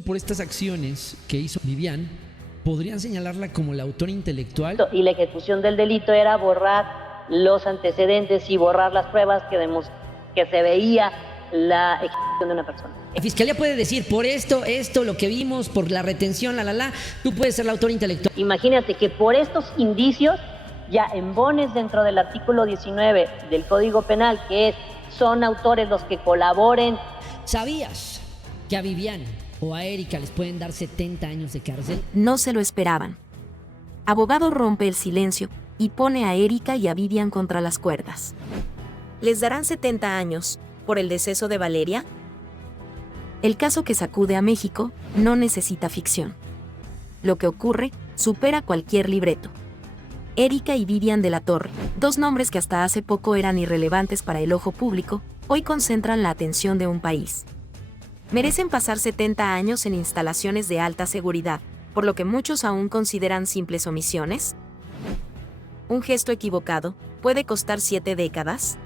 Por estas acciones que hizo Vivian, podrían señalarla como la autora intelectual. Y la ejecución del delito era borrar los antecedentes y borrar las pruebas que se veía la ejecución de una persona. La fiscalía puede decir, por esto, lo que vimos, por la retención, tú puedes ser la autora intelectual. Imagínate que por estos indicios ya embones dentro del artículo 19 del Código Penal, que son autores los que colaboren. ¿Sabías que a Vivian o a Erika les pueden dar 70 años de cárcel? No se lo esperaban. Abogado rompe el silencio y pone a Erika y a Vivian contra las cuerdas. ¿Les darán 70 años por el deceso de Valeria? El caso que sacude a México no necesita ficción. Lo que ocurre supera cualquier libreto. Erika y Vivian de la Torre, dos nombres que hasta hace poco eran irrelevantes para el ojo público, hoy concentran la atención de un país. Merecen pasar 70 años en instalaciones de alta seguridad, por lo que muchos aún consideran simples omisiones. ¿Un gesto equivocado puede costar 7 décadas?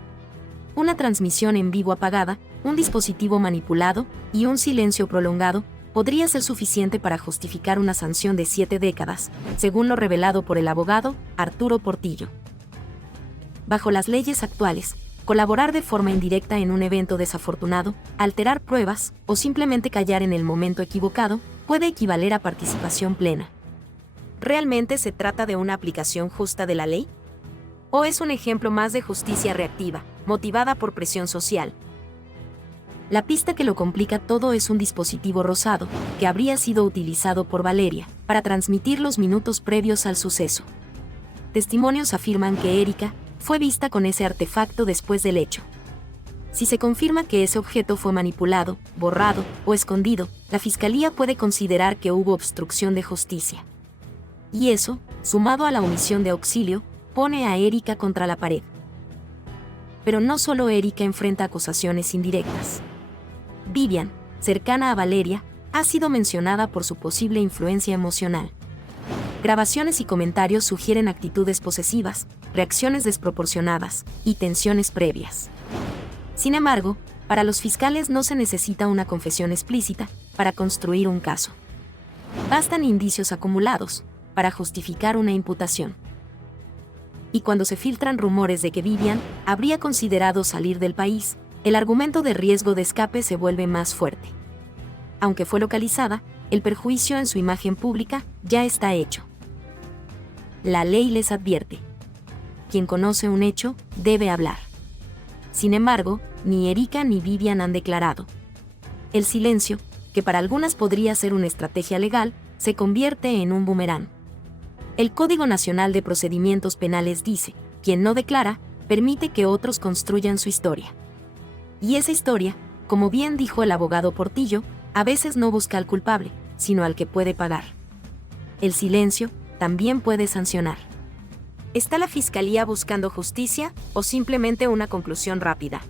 Una transmisión en vivo apagada, un dispositivo manipulado y un silencio prolongado podría ser suficiente para justificar una sanción de 7 décadas, según lo revelado por el abogado Arturo Portillo. Bajo las leyes actuales, colaborar de forma indirecta en un evento desafortunado, alterar pruebas o simplemente callar en el momento equivocado puede equivaler a participación plena. ¿Realmente se trata de una aplicación justa de la ley? ¿O es un ejemplo más de justicia reactiva, motivada por presión social? La pista que lo complica todo es un dispositivo rosado, que habría sido utilizado por Valeria para transmitir los minutos previos al suceso. Testimonios afirman que Erika fue vista con ese artefacto después del hecho. Si se confirma que ese objeto fue manipulado, borrado o escondido, la fiscalía puede considerar que hubo obstrucción de justicia. Y eso, sumado a la omisión de auxilio, pone a Erika contra la pared. Pero no solo Erika enfrenta acusaciones indirectas. Vivian, cercana a Valeria, ha sido mencionada por su posible influencia emocional. Grabaciones y comentarios sugieren actitudes posesivas, reacciones desproporcionadas y tensiones previas. Sin embargo, para los fiscales no se necesita una confesión explícita para construir un caso. Bastan indicios acumulados para justificar una imputación. Y cuando se filtran rumores de que Vivian habría considerado salir del país, el argumento de riesgo de escape se vuelve más fuerte. Aunque fue localizada, el perjuicio en su imagen pública ya está hecho. La ley les advierte. Quien conoce un hecho, debe hablar. Sin embargo, ni Erika ni Vivian han declarado. El silencio, que para algunas podría ser una estrategia legal, se convierte en un boomerang. El Código Nacional de Procedimientos Penales dice, quien no declara, permite que otros construyan su historia. Y esa historia, como bien dijo el abogado Portillo, a veces no busca al culpable, sino al que puede pagar. El silencio también puede sancionar. ¿Está la fiscalía buscando justicia o simplemente una conclusión rápida?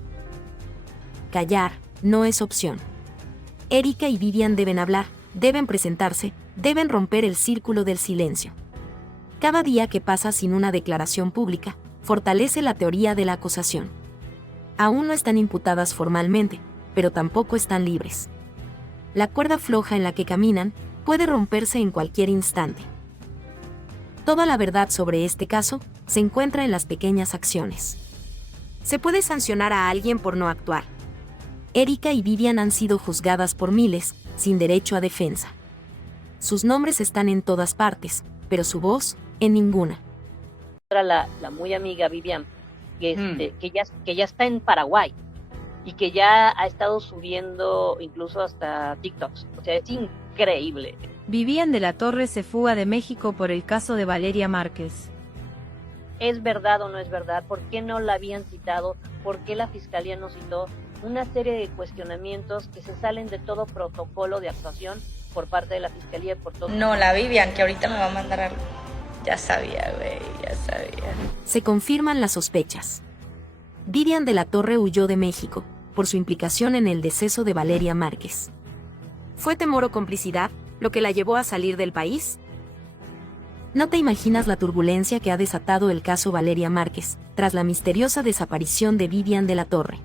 Callar no es opción. Erika y Vivian deben hablar, deben presentarse, deben romper el círculo del silencio. Cada día que pasa sin una declaración pública, fortalece la teoría de la acusación. Aún no están imputadas formalmente, pero tampoco están libres. La cuerda floja en la que caminan puede romperse en cualquier instante. Toda la verdad sobre este caso se encuentra en las pequeñas acciones. ¿Se puede sancionar a alguien por no actuar? Erika y Vivian han sido juzgadas por miles, sin derecho a defensa. Sus nombres están en todas partes, pero su voz, en ninguna. La muy amiga Vivian, que ya está en Paraguay y que ya ha estado subiendo incluso hasta TikToks. O sea, es increíble. Vivian de la Torre se fuga de México por el caso de Valeria Márquez. ¿Es verdad o no es verdad? ¿Por qué no la habían citado? ¿Por qué la fiscalía no citó? Una serie de cuestionamientos que se salen de todo protocolo de actuación por parte de la fiscalía y por todo. No, la Vivian, que ahorita me va a mandar algo. Ya sabía, güey, ya sabía. Se confirman las sospechas. Vivian de la Torre huyó de México, por su implicación en el deceso de Valeria Márquez. ¿Fue temor o complicidad lo que la llevó a salir del país? No te imaginas la turbulencia que ha desatado el caso Valeria Márquez, tras la misteriosa desaparición de Vivian de la Torre.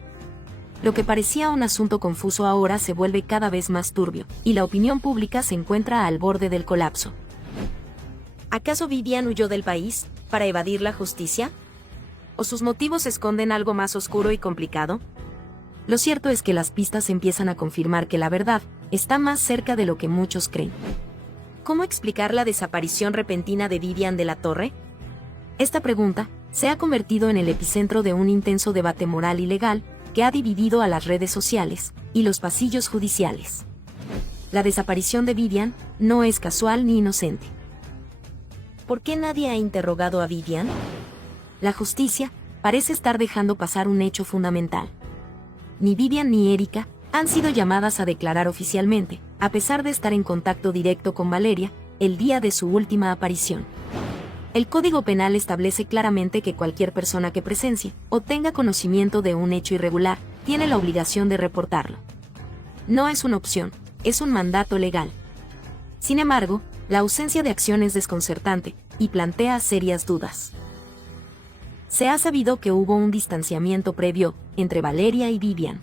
Lo que parecía un asunto confuso ahora se vuelve cada vez más turbio, y la opinión pública se encuentra al borde del colapso. ¿Acaso Vivian huyó del país para evadir la justicia? ¿O sus motivos esconden algo más oscuro y complicado? Lo cierto es que las pistas empiezan a confirmar que la verdad está más cerca de lo que muchos creen. ¿Cómo explicar la desaparición repentina de Vivian de la Torre? Esta pregunta se ha convertido en el epicentro de un intenso debate moral y legal que ha dividido a las redes sociales y los pasillos judiciales. La desaparición de Vivian no es casual ni inocente. ¿Por qué nadie ha interrogado a Vivian? La justicia parece estar dejando pasar un hecho fundamental. Ni Vivian ni Erika han sido llamadas a declarar oficialmente, a pesar de estar en contacto directo con Valeria el día de su última aparición. El Código Penal establece claramente que cualquier persona que presencie o tenga conocimiento de un hecho irregular tiene la obligación de reportarlo. No es una opción, es un mandato legal. Sin embargo, la ausencia de acción es desconcertante y plantea serias dudas. Se ha sabido que hubo un distanciamiento previo entre Valeria y Vivian.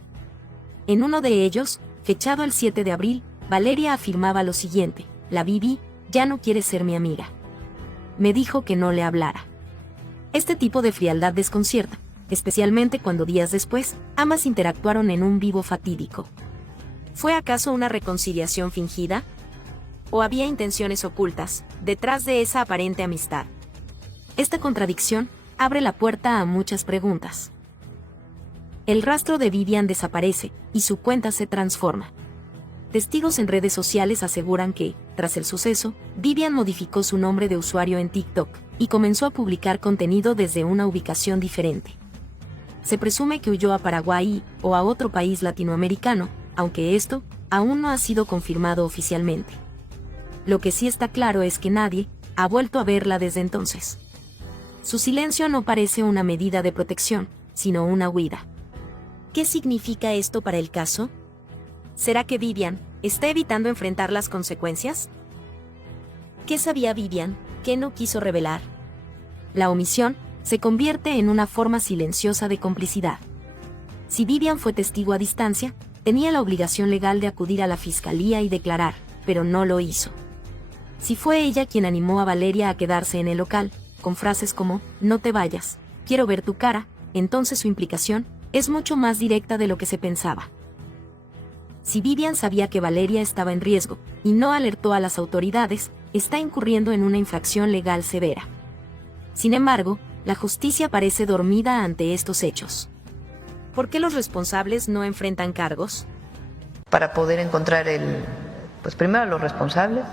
En uno de ellos, fechado el 7 de abril, Valeria afirmaba lo siguiente: la Vivi ya no quiere ser mi amiga. Me dijo que no le hablara. Este tipo de frialdad desconcierta, especialmente cuando días después, ambas interactuaron en un vivo fatídico. ¿Fue acaso una reconciliación fingida? ¿O había intenciones ocultas detrás de esa aparente amistad? Esta contradicción abre la puerta a muchas preguntas. El rastro de Vivian desaparece y su cuenta se transforma. Testigos en redes sociales aseguran que, tras el suceso, Vivian modificó su nombre de usuario en TikTok y comenzó a publicar contenido desde una ubicación diferente. Se presume que huyó a Paraguay o a otro país latinoamericano, aunque esto aún no ha sido confirmado oficialmente. Lo que sí está claro es que nadie ha vuelto a verla desde entonces. Su silencio no parece una medida de protección, sino una huida. ¿Qué significa esto para el caso? ¿Será que Vivian está evitando enfrentar las consecuencias? ¿Qué sabía Vivian que no quiso revelar? La omisión se convierte en una forma silenciosa de complicidad. Si Vivian fue testigo a distancia, tenía la obligación legal de acudir a la fiscalía y declarar, pero no lo hizo. Si fue ella quien animó a Valeria a quedarse en el local, con frases como, no te vayas, quiero ver tu cara, entonces su implicación es mucho más directa de lo que se pensaba. Si Vivian sabía que Valeria estaba en riesgo y no alertó a las autoridades, está incurriendo en una infracción legal severa. Sin embargo, la justicia parece dormida ante estos hechos. ¿Por qué los responsables no enfrentan cargos? Para poder encontrar pues primero a los responsables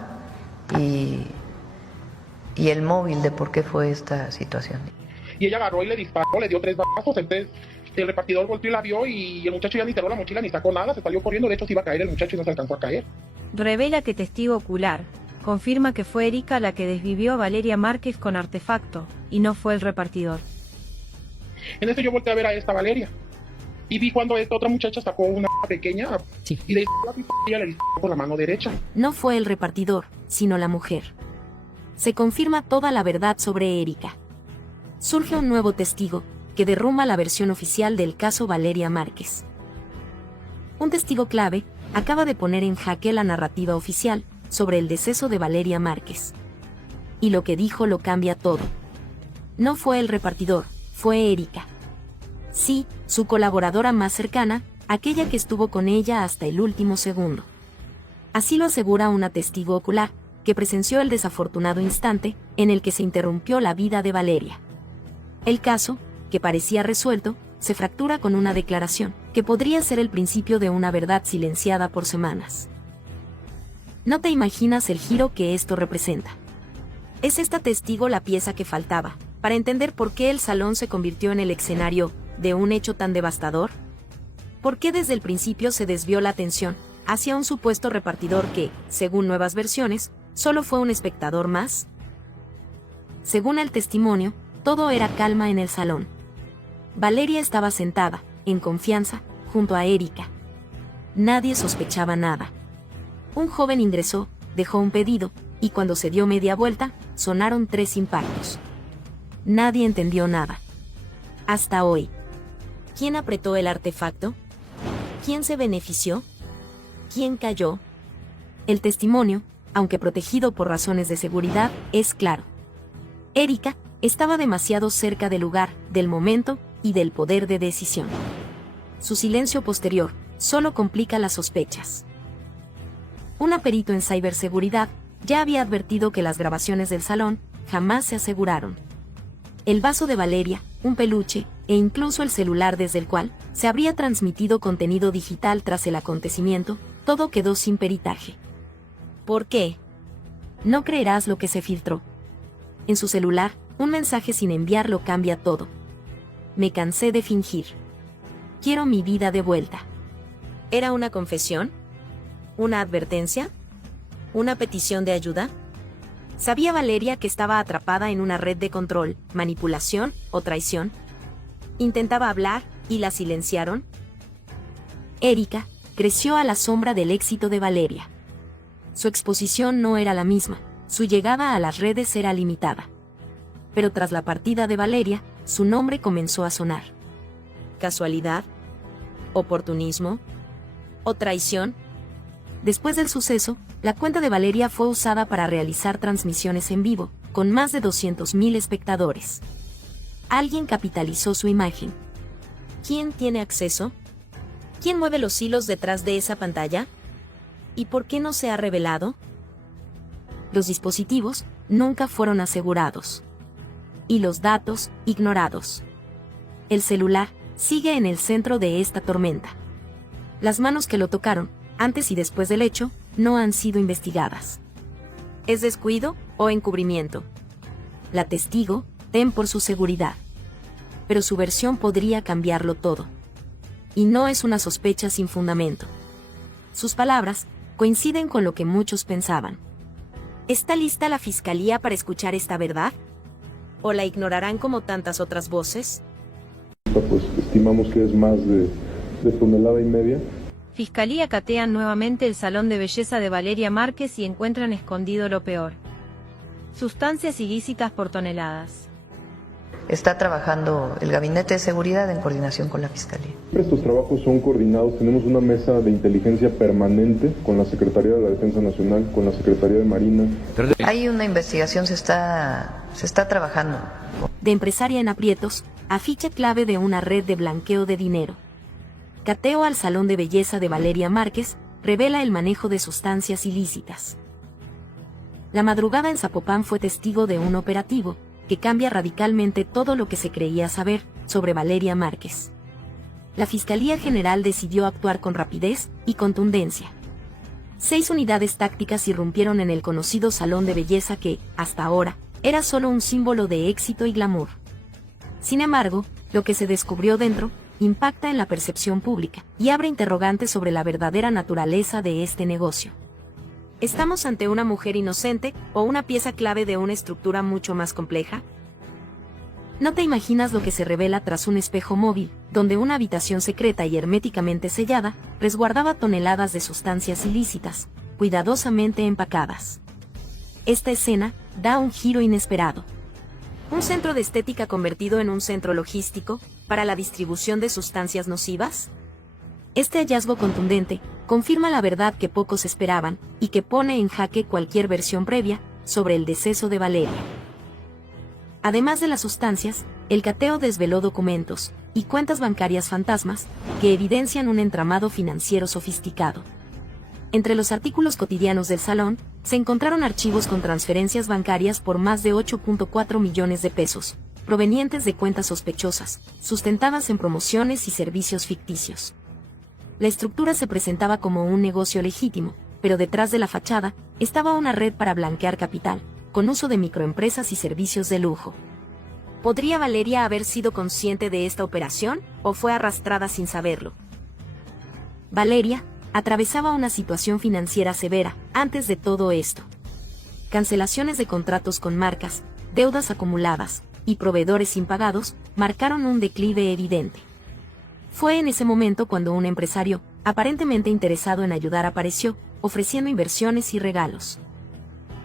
y el móvil de por qué fue esta situación. Y ella agarró y le disparó, le dio 3 balazos, entonces el repartidor volteó y la vio y el muchacho ya ni cerró la mochila ni sacó nada, se salió corriendo, de hecho se iba a caer el muchacho y no se alcanzó a caer. Revela que testigo ocular confirma que fue Erika la que desvivió a Valeria Márquez con artefacto, y no fue el repartidor. En eso yo volteé a ver a esta Valeria y vi cuando esta otra muchacha sacó una pequeña y le disparó la pistola y ella le disparó por la mano derecha. No fue el repartidor, sino la mujer. Se confirma toda la verdad sobre Erika. Surge un nuevo testigo, que derrumba la versión oficial del caso Valeria Márquez. Un testigo clave acaba de poner en jaque la narrativa oficial sobre el deceso de Valeria Márquez. Y lo que dijo lo cambia todo. No fue el repartidor, fue Erika. Sí, su colaboradora más cercana, aquella que estuvo con ella hasta el último segundo. Así lo asegura una testigo ocular, que presenció el desafortunado instante en el que se interrumpió la vida de Valeria. El caso, que parecía resuelto, se fractura con una declaración, que podría ser el principio de una verdad silenciada por semanas. No te imaginas el giro que esto representa. ¿Es esta testigo la pieza que faltaba, para entender por qué el salón se convirtió en el escenario de un hecho tan devastador? ¿Por qué desde el principio se desvió la atención hacia un supuesto repartidor que, según nuevas versiones, solo fue un espectador más? Según el testimonio, todo era calma en el salón. Valeria estaba sentada, en confianza, junto a Erika. Nadie sospechaba nada. Un joven ingresó, dejó un pedido, y cuando se dio media vuelta, sonaron 3 impactos. Nadie entendió nada. Hasta hoy. ¿Quién apretó el artefacto? ¿Quién se benefició? ¿Quién cayó? El testimonio, aunque protegido por razones de seguridad, es claro. Erika estaba demasiado cerca del lugar, del momento y del poder de decisión. Su silencio posterior solo complica las sospechas. Un perito en ciberseguridad ya había advertido que las grabaciones del salón jamás se aseguraron. El vaso de Valeria, un peluche, e incluso el celular desde el cual se habría transmitido contenido digital tras el acontecimiento, todo quedó sin peritaje. ¿Por qué? No creerás lo que se filtró. En su celular, un mensaje sin enviar lo cambia todo. Me cansé de fingir. Quiero mi vida de vuelta. ¿Era una confesión? ¿Una advertencia? ¿Una petición de ayuda? ¿Sabía Valeria que estaba atrapada en una red de control, manipulación o traición? ¿Intentaba hablar y la silenciaron? Erika creció a la sombra del éxito de Valeria. Su exposición no era la misma, su llegada a las redes era limitada. Pero tras la partida de Valeria, su nombre comenzó a sonar. ¿Casualidad? ¿Oportunismo? ¿O traición? Después del suceso, la cuenta de Valeria fue usada para realizar transmisiones en vivo, con más de 200.000 espectadores. Alguien capitalizó su imagen. ¿Quién tiene acceso? ¿Quién mueve los hilos detrás de esa pantalla? ¿Y por qué no se ha revelado? Los dispositivos nunca fueron asegurados. Y los datos, ignorados. El celular sigue en el centro de esta tormenta. Las manos que lo tocaron, antes y después del hecho, no han sido investigadas. ¿Es descuido o encubrimiento? La testigo tem por su seguridad. Pero su versión podría cambiarlo todo. Y no es una sospecha sin fundamento. Sus palabras coinciden con lo que muchos pensaban. ¿Está lista la fiscalía para escuchar esta verdad? ¿O la ignorarán como tantas otras voces? Pues estimamos que es más de 1,5 toneladas. Fiscalía catean nuevamente el salón de belleza de Valeria Márquez y encuentran escondido lo peor. Sustancias ilícitas por toneladas. Está trabajando el Gabinete de Seguridad en coordinación con la Fiscalía. Estos trabajos son coordinados, tenemos una mesa de inteligencia permanente con la Secretaría de la Defensa Nacional, con la Secretaría de Marina. Hay una investigación, se está trabajando. De empresaria en aprietos, a ficha clave de una red de blanqueo de dinero. Cateo al salón de belleza de Valeria Márquez, revela el manejo de sustancias ilícitas. La madrugada en Zapopan fue testigo de un operativo que cambia radicalmente todo lo que se creía saber sobre Valeria Márquez. La Fiscalía General decidió actuar con rapidez y contundencia. 6 unidades tácticas irrumpieron en el conocido salón de belleza que, hasta ahora, era solo un símbolo de éxito y glamour. Sin embargo, lo que se descubrió dentro impacta en la percepción pública y abre interrogantes sobre la verdadera naturaleza de este negocio. ¿Estamos ante una mujer inocente o una pieza clave de una estructura mucho más compleja? No te imaginas lo que se revela tras un espejo móvil, donde una habitación secreta y herméticamente sellada resguardaba toneladas de sustancias ilícitas, cuidadosamente empacadas. Esta escena da un giro inesperado. ¿Un centro de estética convertido en un centro logístico para la distribución de sustancias nocivas? Este hallazgo contundente confirma la verdad que pocos esperaban y que pone en jaque cualquier versión previa sobre el deceso de Valeria. Además de las sustancias, el cateo desveló documentos y cuentas bancarias fantasmas que evidencian un entramado financiero sofisticado. Entre los artículos cotidianos del salón, se encontraron archivos con transferencias bancarias por más de 8.4 millones de pesos, provenientes de cuentas sospechosas, sustentadas en promociones y servicios ficticios. La estructura se presentaba como un negocio legítimo, pero detrás de la fachada estaba una red para blanquear capital, con uso de microempresas y servicios de lujo. ¿Podría Valeria haber sido consciente de esta operación, o fue arrastrada sin saberlo? Valeria atravesaba una situación financiera severa antes de todo esto. Cancelaciones de contratos con marcas, deudas acumuladas y proveedores impagados marcaron un declive evidente. Fue en ese momento cuando un empresario, aparentemente interesado en ayudar, apareció, ofreciendo inversiones y regalos.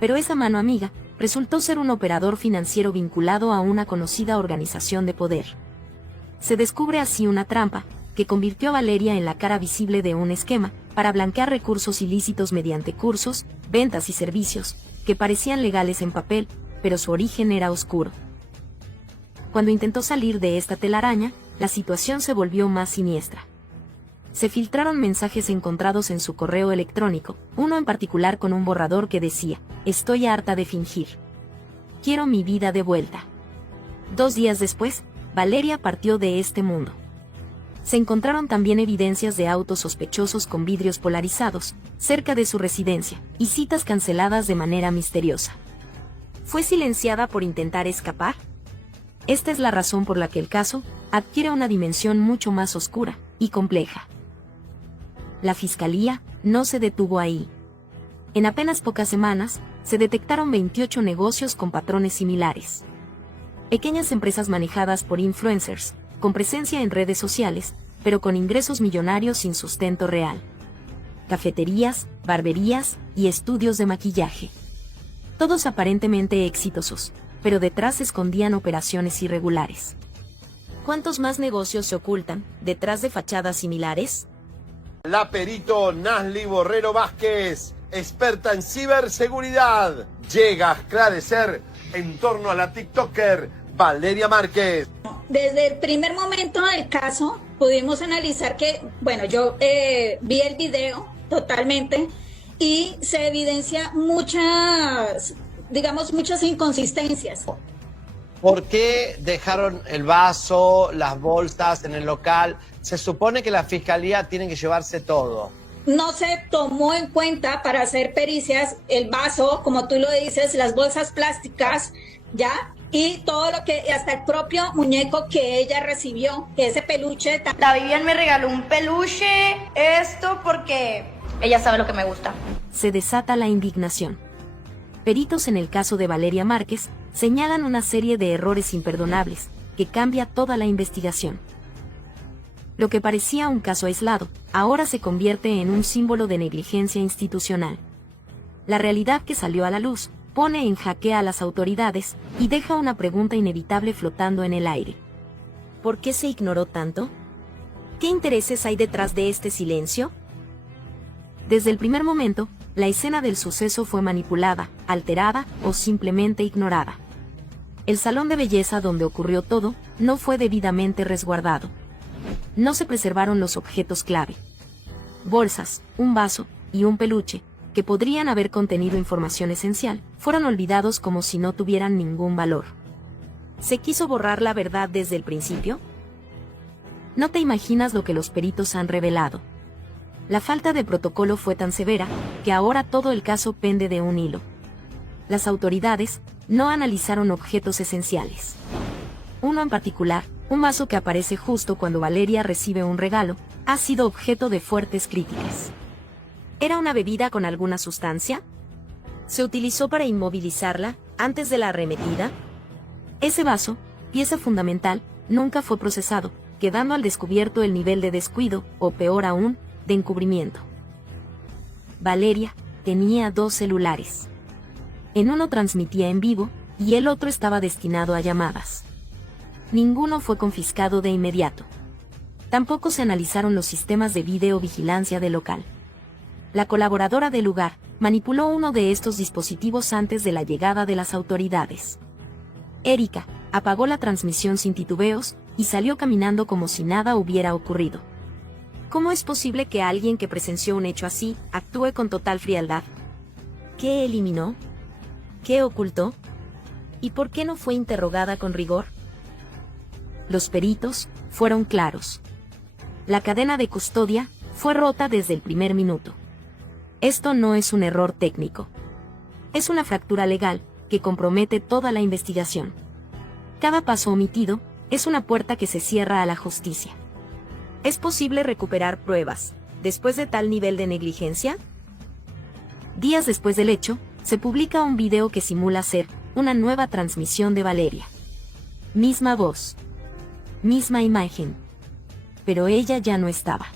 Pero esa mano amiga resultó ser un operador financiero vinculado a una conocida organización de poder. Se descubre así una trampa que convirtió a Valeria en la cara visible de un esquema para blanquear recursos ilícitos mediante cursos, ventas y servicios, que parecían legales en papel, pero su origen era oscuro. Cuando intentó salir de esta telaraña, la situación se volvió más siniestra. Se filtraron mensajes encontrados en su correo electrónico, uno en particular con un borrador que decía: "Estoy harta de fingir. Quiero mi vida de vuelta". 2 días después, Valeria partió de este mundo. Se encontraron también evidencias de autos sospechosos con vidrios polarizados, cerca de su residencia, y citas canceladas de manera misteriosa. ¿Fue silenciada por intentar escapar? Esta es la razón por la que el caso adquiere una dimensión mucho más oscura y compleja. La Fiscalía no se detuvo ahí. En apenas pocas semanas, se detectaron 28 negocios con patrones similares. Pequeñas empresas manejadas por influencers, con presencia en redes sociales, pero con ingresos millonarios sin sustento real. Cafeterías, barberías y estudios de maquillaje. Todos aparentemente exitosos, pero detrás se escondían operaciones irregulares. ¿Cuántos más negocios se ocultan detrás de fachadas similares? La perito Nasli Borrero Vázquez, experta en ciberseguridad, llega a esclarecer en torno a la TikToker Valeria Márquez. Desde el primer momento del caso pudimos analizar que, bueno, yo vi el video totalmente y se evidencia muchas inconsistencias. ¿Por qué dejaron el vaso, las bolsas en el local? Se supone que la fiscalía tiene que llevarse todo. No se tomó en cuenta para hacer pericias el vaso, como tú lo dices, las bolsas plásticas, ¿ya? Y todo lo que, hasta el propio muñeco que ella recibió, que ese peluche. La Vivian me regaló un peluche, esto porque ella sabe lo que me gusta. Se desata la indignación. Peritos en el caso de Valeria Márquez señalan una serie de errores imperdonables, que cambia toda la investigación. Lo que parecía un caso aislado, ahora se convierte en un símbolo de negligencia institucional. La realidad que salió a la luz pone en jaque a las autoridades y deja una pregunta inevitable flotando en el aire. ¿Por qué se ignoró tanto? ¿Qué intereses hay detrás de este silencio? Desde el primer momento, la escena del suceso fue manipulada, alterada o simplemente ignorada. El salón de belleza donde ocurrió todo no fue debidamente resguardado. No se preservaron los objetos clave. Bolsas, un vaso y un peluche, que podrían haber contenido información esencial, fueron olvidados como si no tuvieran ningún valor. ¿Se quiso borrar la verdad desde el principio? No te imaginas lo que los peritos han revelado. La falta de protocolo fue tan severa, que ahora todo el caso pende de un hilo. Las autoridades no analizaron objetos esenciales. Uno en particular, un vaso que aparece justo cuando Valeria recibe un regalo, ha sido objeto de fuertes críticas. ¿Era una bebida con alguna sustancia? ¿Se utilizó para inmovilizarla antes de la arremetida? Ese vaso, pieza fundamental, nunca fue procesado, quedando al descubierto el nivel de descuido, o peor aún, de encubrimiento. Valeria tenía 2 celulares. En uno transmitía en vivo, y el otro estaba destinado a llamadas. Ninguno fue confiscado de inmediato. Tampoco se analizaron los sistemas de videovigilancia del local. La colaboradora del lugar manipuló uno de estos dispositivos antes de la llegada de las autoridades. Erika apagó la transmisión sin titubeos y salió caminando como si nada hubiera ocurrido. ¿Cómo es posible que alguien que presenció un hecho así actúe con total frialdad? ¿Qué eliminó? ¿Qué ocultó? ¿Y por qué no fue interrogada con rigor? Los peritos fueron claros. La cadena de custodia fue rota desde el primer minuto. Esto no es un error técnico. Es una fractura legal que compromete toda la investigación. Cada paso omitido es una puerta que se cierra a la justicia. ¿Es posible recuperar pruebas después de tal nivel de negligencia? Días después del hecho, se publica un video que simula ser una nueva transmisión de Valeria. Misma voz. Misma imagen. Pero ella ya no estaba.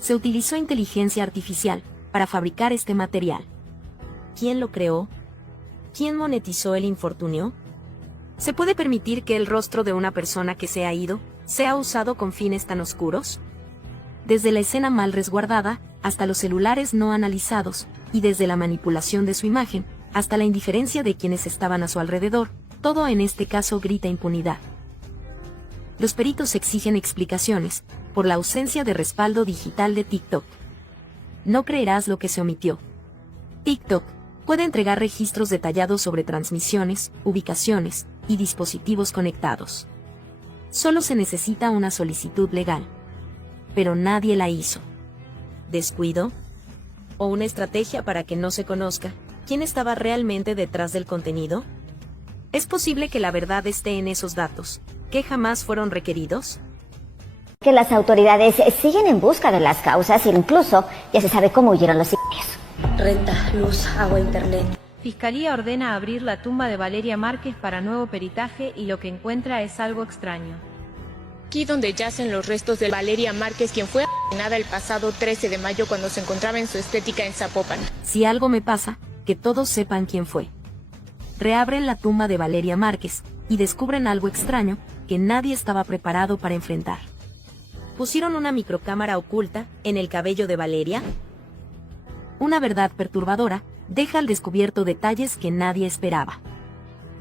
Se utilizó inteligencia artificial para fabricar este material. ¿Quién lo creó? ¿Quién monetizó el infortunio? ¿Se puede permitir que el rostro de una persona que se ha ido sea usado con fines tan oscuros? Desde la escena mal resguardada, hasta los celulares no analizados, y desde la manipulación de su imagen, hasta la indiferencia de quienes estaban a su alrededor, todo en este caso grita impunidad. Los peritos exigen explicaciones, por la ausencia de respaldo digital de TikTok. No creerás lo que se omitió. TikTok puede entregar registros detallados sobre transmisiones, ubicaciones y dispositivos conectados. Solo se necesita una solicitud legal. Pero nadie la hizo. ¿Descuido? ¿O una estrategia para que no se conozca quién estaba realmente detrás del contenido? ¿Es posible que la verdad esté en esos datos, que jamás fueron requeridos? Que las autoridades siguen en busca de las causas e incluso ya se sabe cómo huyeron los sicarios. Renta, luz, agua, internet. Fiscalía ordena abrir la tumba de Valeria Márquez para nuevo peritaje y lo que encuentra es algo extraño. Aquí donde yacen los restos de Valeria Márquez, quien fue asesinada el pasado 13 de mayo cuando se encontraba en su estética en Zapopan. Si algo me pasa, que todos sepan quién fue. Reabren la tumba de Valeria Márquez y descubren algo extraño que nadie estaba preparado para enfrentar. ¿Pusieron una microcámara oculta en el cabello de Valeria? Una verdad perturbadora deja al descubierto detalles que nadie esperaba.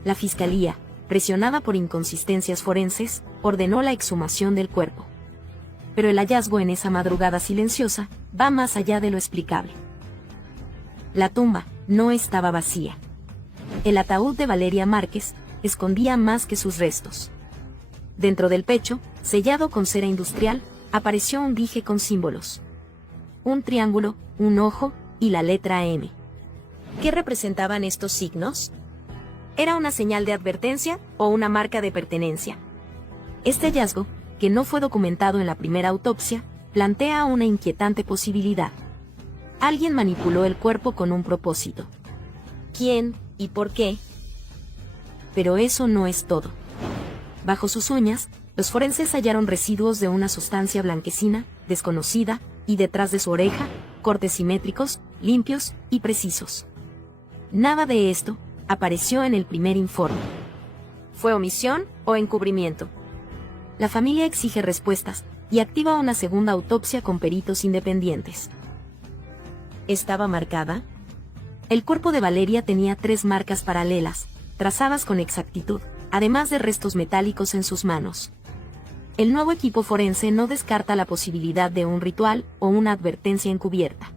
La fiscalía, presionada por inconsistencias forenses, ordenó la exhumación del cuerpo. Pero el hallazgo en esa madrugada silenciosa va más allá de lo explicable. La tumba no estaba vacía. El ataúd de Valeria Márquez escondía más que sus restos. Dentro del pecho, sellado con cera industrial, apareció un dije con símbolos. Un triángulo, un ojo y la letra M. ¿Qué representaban estos signos? ¿Era una señal de advertencia o una marca de pertenencia? Este hallazgo, que no fue documentado en la primera autopsia, plantea una inquietante posibilidad. Alguien manipuló el cuerpo con un propósito. ¿Quién y por qué? Pero eso no es todo. Bajo sus uñas, los forenses hallaron residuos de una sustancia blanquecina, desconocida, y detrás de su oreja, cortes simétricos, limpios y precisos. Nada de esto apareció en el primer informe. ¿Fue omisión o encubrimiento? La familia exige respuestas y activa una segunda autopsia con peritos independientes. ¿Estaba marcada? El cuerpo de Valeria tenía 3 marcas paralelas, trazadas con exactitud, además de restos metálicos en sus manos. El nuevo equipo forense no descarta la posibilidad de un ritual o una advertencia encubierta.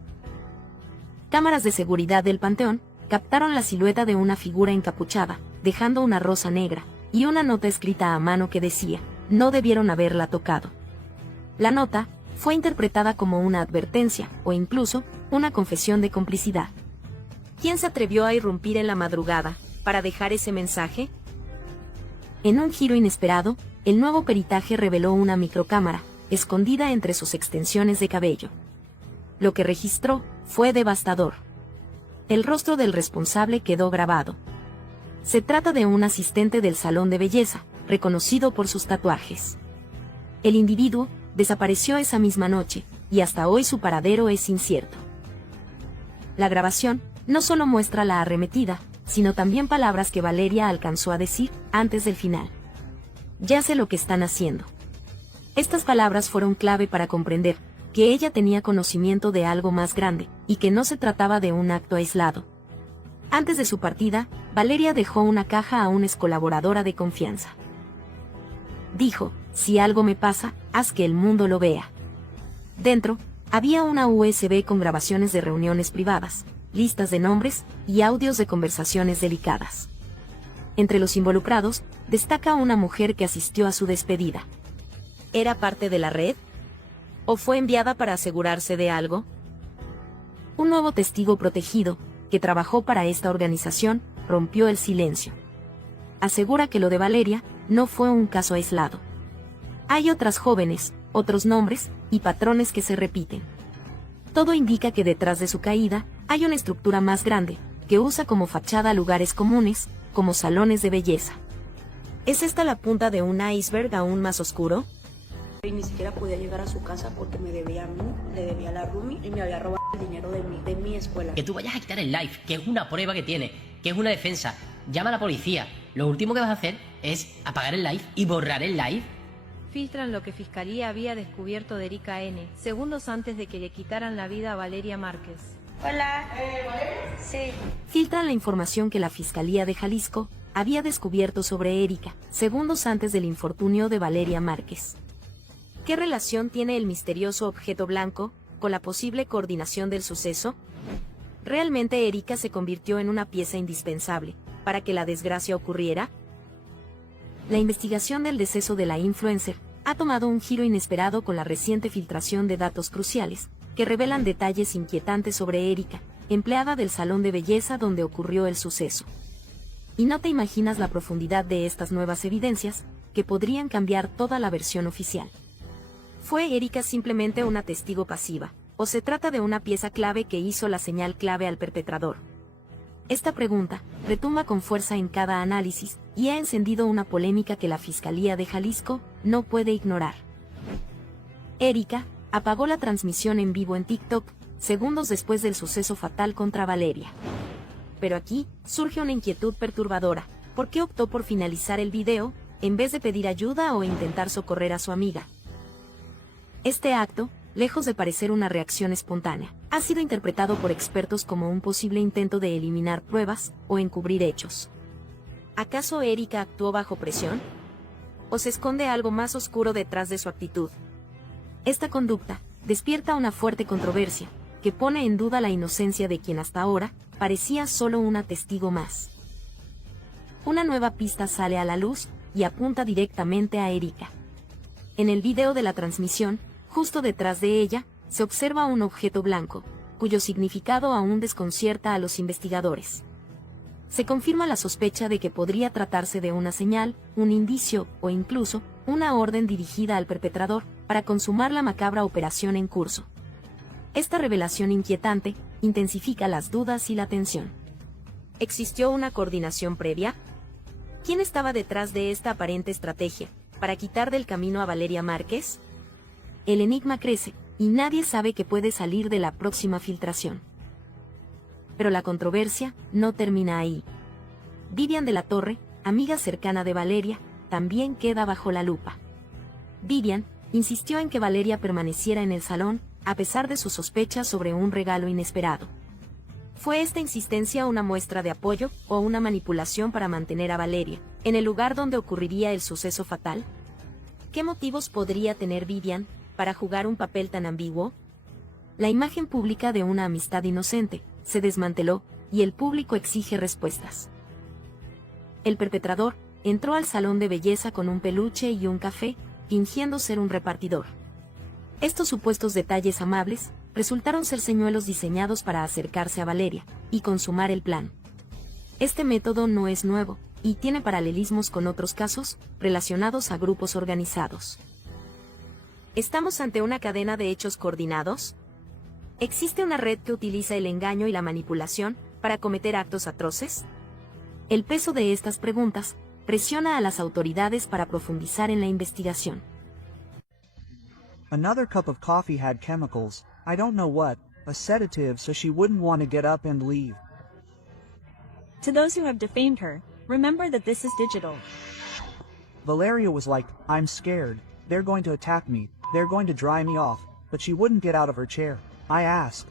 Cámaras de seguridad del panteón captaron la silueta de una figura encapuchada, dejando una rosa negra, y una nota escrita a mano que decía, no debieron haberla tocado. La nota fue interpretada como una advertencia, o incluso, una confesión de complicidad. ¿Quién se atrevió a irrumpir en la madrugada, para dejar ese mensaje? En un giro inesperado, el nuevo peritaje reveló una microcámara, escondida entre sus extensiones de cabello. Lo que registró fue devastador. El rostro del responsable quedó grabado. Se trata de un asistente del salón de belleza, reconocido por sus tatuajes. El individuo desapareció esa misma noche, y hasta hoy su paradero es incierto. La grabación no solo muestra la arremetida, sino también palabras que Valeria alcanzó a decir antes del final. Ya sé lo que están haciendo. Estas palabras fueron clave para comprender que ella tenía conocimiento de algo más grande, y que no se trataba de un acto aislado. Antes de su partida, Valeria dejó una caja a una excolaboradora de confianza. Dijo, si algo me pasa, haz que el mundo lo vea. Dentro, había una USB con grabaciones de reuniones privadas, listas de nombres y audios de conversaciones delicadas. Entre los involucrados, destaca una mujer que asistió a su despedida. ¿Era parte de la red? ¿O fue enviada para asegurarse de algo? Un nuevo testigo protegido, que trabajó para esta organización, rompió el silencio. Asegura que lo de Valeria no fue un caso aislado. Hay otras jóvenes, otros nombres y patrones que se repiten. Todo indica que detrás de su caída hay una estructura más grande, que usa como fachada lugares comunes, como salones de belleza. ¿Es esta la punta de un iceberg aún más oscuro? Y ni siquiera podía llegar a su casa porque me debía a mí, le debía a la roomie y me había robado el dinero de mi escuela. Que tú vayas a quitar el live, que es una prueba que tiene, que es una defensa. Llama a la policía. Lo último que vas a hacer es apagar el live y borrar el live. filtran lo que Fiscalía había descubierto de Erika N., segundos antes de que le quitaran la vida a Valeria Márquez. Hola. ¿Valeria? Sí. Filtran la información que la Fiscalía de Jalisco había descubierto sobre Erika, segundos antes del infortunio de Valeria Márquez. ¿Qué relación tiene el misterioso objeto blanco con la posible coordinación del suceso? ¿Realmente Erika se convirtió en una pieza indispensable para que la desgracia ocurriera? La investigación del deceso de la influencer ha tomado un giro inesperado con la reciente filtración de datos cruciales, que revelan detalles inquietantes sobre Erika, empleada del salón de belleza donde ocurrió el suceso. Y no te imaginas la profundidad de estas nuevas evidencias, que podrían cambiar toda la versión oficial. ¿Fue Erika simplemente una testigo pasiva, o se trata de una pieza clave que hizo la señal clave al perpetrador? Esta pregunta retumba con fuerza en cada análisis, y ha encendido una polémica que la Fiscalía de Jalisco no puede ignorar. Erika apagó la transmisión en vivo en TikTok, segundos después del suceso fatal contra Valeria. Pero aquí surge una inquietud perturbadora. ¿Por qué optó por finalizar el video, en vez de pedir ayuda o intentar socorrer a su amiga? Este acto, lejos de parecer una reacción espontánea, ha sido interpretado por expertos como un posible intento de eliminar pruebas o encubrir hechos. ¿Acaso Erika actuó bajo presión? ¿O se esconde algo más oscuro detrás de su actitud? Esta conducta despierta una fuerte controversia, que pone en duda la inocencia de quien hasta ahora parecía solo una testigo más. Una nueva pista sale a la luz y apunta directamente a Erika. En el video de la transmisión, justo detrás de ella, se observa un objeto blanco, cuyo significado aún desconcierta a los investigadores. Se confirma la sospecha de que podría tratarse de una señal, un indicio o incluso una orden dirigida al perpetrador para consumar la macabra operación en curso. Esta revelación inquietante intensifica las dudas y la tensión. ¿Existió una coordinación previa? ¿Quién estaba detrás de esta aparente estrategia para quitar del camino a Valeria Márquez? El enigma crece, y nadie sabe qué puede salir de la próxima filtración. Pero la controversia no termina ahí. Vivian de la Torre, amiga cercana de Valeria, también queda bajo la lupa. Vivian insistió en que Valeria permaneciera en el salón, a pesar de sus sospechas sobre un regalo inesperado. ¿Fue esta insistencia una muestra de apoyo o una manipulación para mantener a Valeria en el lugar donde ocurriría el suceso fatal? ¿Qué motivos podría tener Vivian para jugar un papel tan ambiguo? La imagen pública de una amistad inocente se desmanteló, y el público exige respuestas. El perpetrador entró al salón de belleza con un peluche y un café, fingiendo ser un repartidor. Estos supuestos detalles amables resultaron ser señuelos diseñados para acercarse a Valeria y consumar el plan. Este método no es nuevo, y tiene paralelismos con otros casos relacionados a grupos organizados. ¿Estamos ante una cadena de hechos coordinados? ¿Existe una red que utiliza el engaño y la manipulación para cometer actos atroces? El peso de estas preguntas presiona a las autoridades para profundizar en la investigación. Another cup of coffee had chemicals, I don't know what, a sedative so she wouldn't want to get up and leave. To those who have defamed her, remember that this is digital. Valeria was like, I'm scared, they're going to attack me, they're going to dry me off, but she wouldn't get out of her chair. I asked.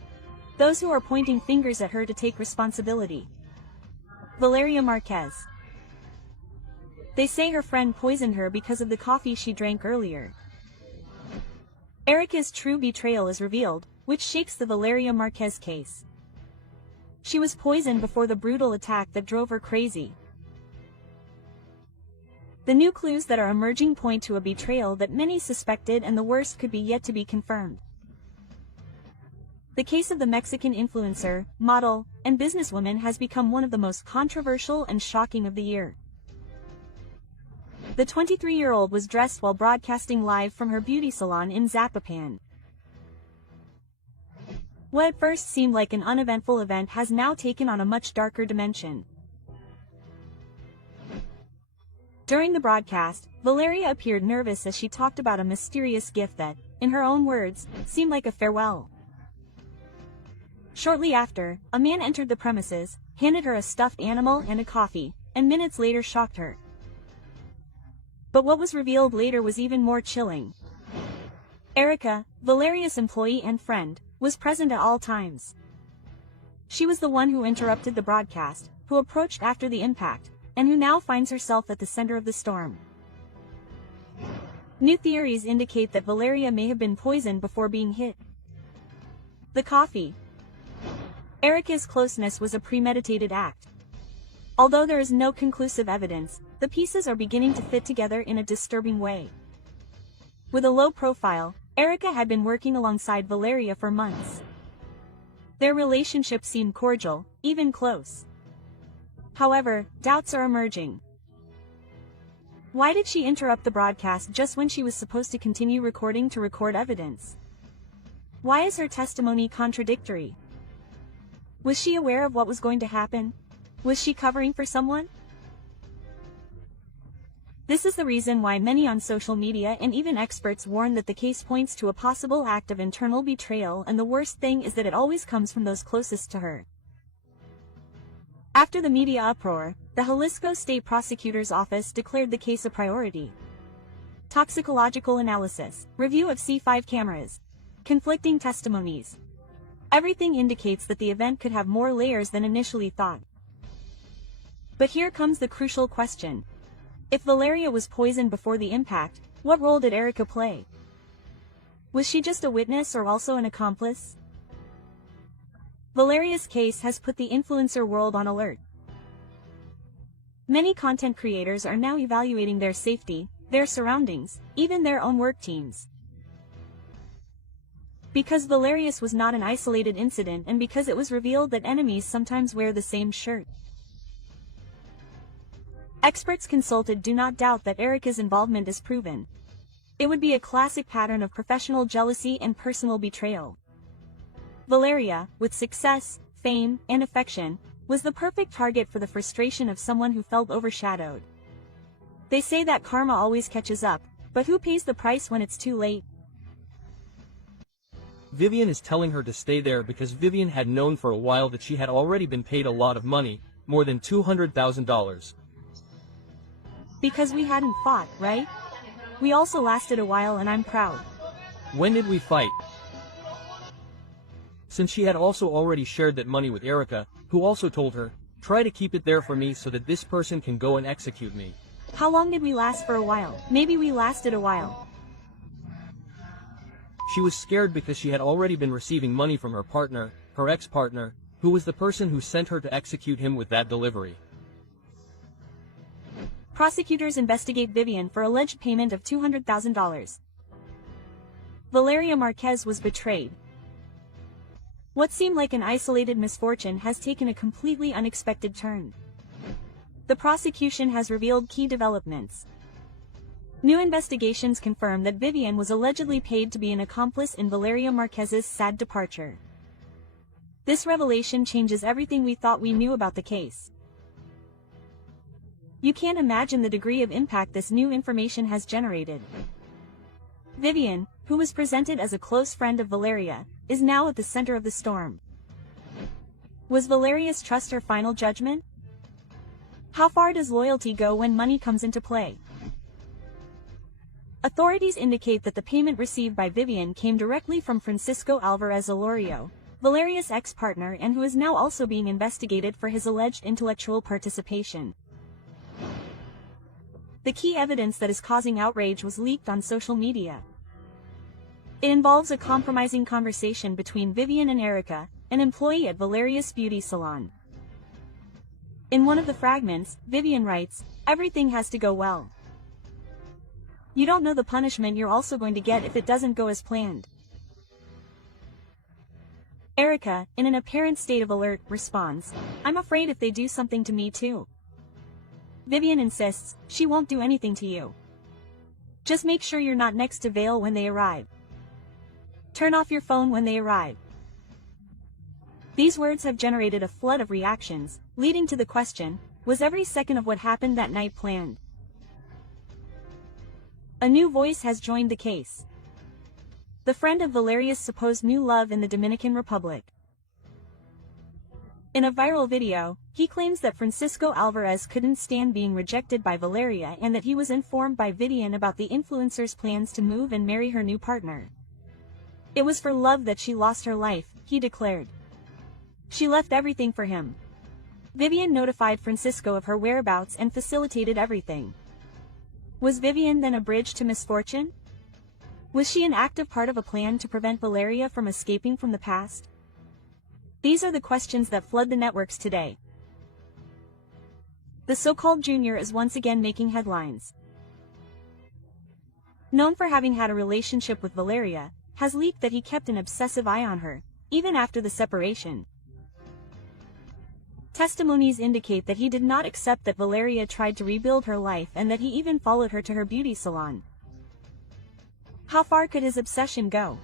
Those who are pointing fingers at her to take responsibility. Valeria Márquez. They say her friend poisoned her because of the coffee she drank earlier. Erika's true betrayal is revealed, which shakes the Valeria Márquez case. She was poisoned before the brutal attack that drove her crazy. The new clues that are emerging point to a betrayal that many suspected, and the worst could be yet to be confirmed. The case of the Mexican influencer, model, and businesswoman has become one of the most controversial and shocking of the year. The 23-year-old was dressed while broadcasting live from her beauty salon in Zapopan. What at first seemed like an uneventful event has now taken on a much darker dimension. During the broadcast, Valeria appeared nervous as she talked about a mysterious gift that, in her own words, seemed like a farewell. Shortly after, a man entered the premises, handed her a stuffed animal and a coffee, and minutes later shocked her. But what was revealed later was even more chilling. Erika, Valeria's employee and friend, was present at all times. She was the one who interrupted the broadcast, who approached after the impact, and who now finds herself at the center of the storm. New theories indicate that Valeria may have been poisoned before being hit. The coffee. Erika's closeness was a premeditated act. Although there is no conclusive evidence, the pieces are beginning to fit together in a disturbing way. With a low profile, Erika had been working alongside Valeria for months. Their relationship seemed cordial, even close. However, doubts are emerging. Why did she interrupt the broadcast just when she was supposed to continue recording to record evidence? Why is her testimony contradictory? Was she aware of what was going to happen? Was she covering for someone? This is the reason why many on social media and even experts warn that the case points to a possible act of internal betrayal, and the worst thing is that it always comes from those closest to her. After the media uproar, the Jalisco State Prosecutor's Office declared the case a priority. Toxicological analysis, review of C5 cameras, conflicting testimonies. Everything indicates that the event could have more layers than initially thought. But here comes the crucial question. If Valeria was poisoned before the impact, what role did Erika play? Was she just a witness or also an accomplice? Valeria's case has put the influencer world on alert. Many content creators are now evaluating their safety, their surroundings, even their own work teams. Because Valeria's was not an isolated incident, and because it was revealed that enemies sometimes wear the same shirt. Experts consulted do not doubt that Erika's involvement is proven. It would be a classic pattern of professional jealousy and personal betrayal. Valeria, with success, fame, and affection, was the perfect target for the frustration of someone who felt overshadowed. They say that karma always catches up, but who pays the price when it's too late? Vivian is telling her to stay there because Vivian had known for a while that she had already been paid a lot of money, more than $200,000. Because we hadn't fought, right? We also lasted a while, and I'm proud. When did we fight? Since she had also already shared that money with Erika, who also told her, try to keep it there for me so that this person can go and execute me. How long did we last for a while? Maybe we lasted a while. She was scared because she had already been receiving money from her partner, her ex-partner, who was the person who sent her to execute him with that delivery. Prosecutors investigate Vivian for alleged payment of $200,000. Valeria Márquez was betrayed. What seemed like an isolated misfortune has taken a completely unexpected turn. The prosecution has revealed key developments. New investigations confirm that Vivian was allegedly paid to be an accomplice in Valeria Márquez's sad departure. This revelation changes everything we thought we knew about the case. You can't imagine the degree of impact this new information has generated. Vivian, who was presented as a close friend of Valeria, is now at the center of the storm. Was Valeria's trust her final judgment? How far does loyalty go when money comes into play? Authorities indicate that the payment received by Vivian came directly from Francisco Alvarez Olorio, Valeria's ex-partner, and who is now also being investigated for his alleged intellectual participation. The key evidence that is causing outrage was leaked on social media. It involves a compromising conversation between Vivian and Erika, an employee at Valeria's beauty salon. In one of the fragments, Vivian writes, "Everything has to go well. You don't know the punishment you're also going to get if it doesn't go as planned." Erika, in an apparent state of alert, responds, "I'm afraid if they do something to me too." Vivian insists, she won't do anything to you. Just make sure you're not next to Vale when they arrive. Turn off your phone when they arrive. These words have generated a flood of reactions, leading to the question, was every second of what happened that night planned? A new voice has joined the case. The friend of Valeria's supposed new love in the Dominican Republic. In a viral video, He claims that Francisco Alvarez couldn't stand being rejected by Valeria and that he was informed by Vivian about the influencer's plans to move and marry her new partner. It was for love that she lost her life, he declared. She left everything for him. Vivian notified Francisco of her whereabouts and facilitated everything. Was Vivian then a bridge to misfortune? Was she an active part of a plan to prevent Valeria from escaping from the past? These are the questions that flood the networks today. The so-called Junior is once again making headlines. Known for having had a relationship with Valeria, has leaked that he kept an obsessive eye on her, even after the separation. Testimonies indicate that he did not accept that Valeria tried to rebuild her life and that he even followed her to her beauty salon. How far could his obsession go?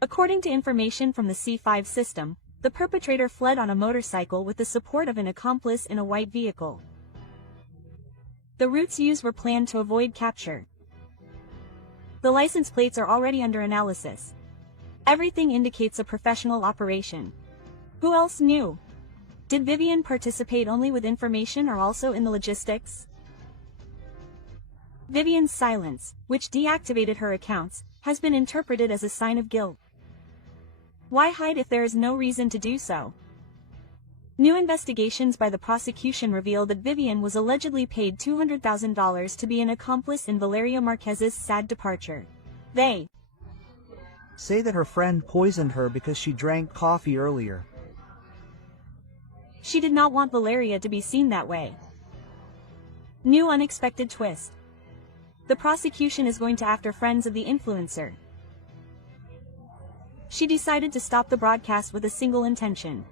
According to information from the C5 system, the perpetrator fled on a motorcycle with the support of an accomplice in a white vehicle. The routes used were planned to avoid capture. The license plates are already under analysis. Everything indicates a professional operation. Who else knew? Did Vivian participate only with information or also in the logistics? Vivian's silence, which deactivated her accounts, has been interpreted as a sign of guilt. Why hide if there is no reason to do so? New investigations by the prosecution reveal that Vivian was allegedly paid $200,000 to be an accomplice in Valeria Márquez's sad departure. They say that her friend poisoned her because she drank coffee earlier. She did not want Valeria to be seen that way. New unexpected twist. The prosecution is going to after friends of the influencer. She decided to stop the broadcast with a single intention.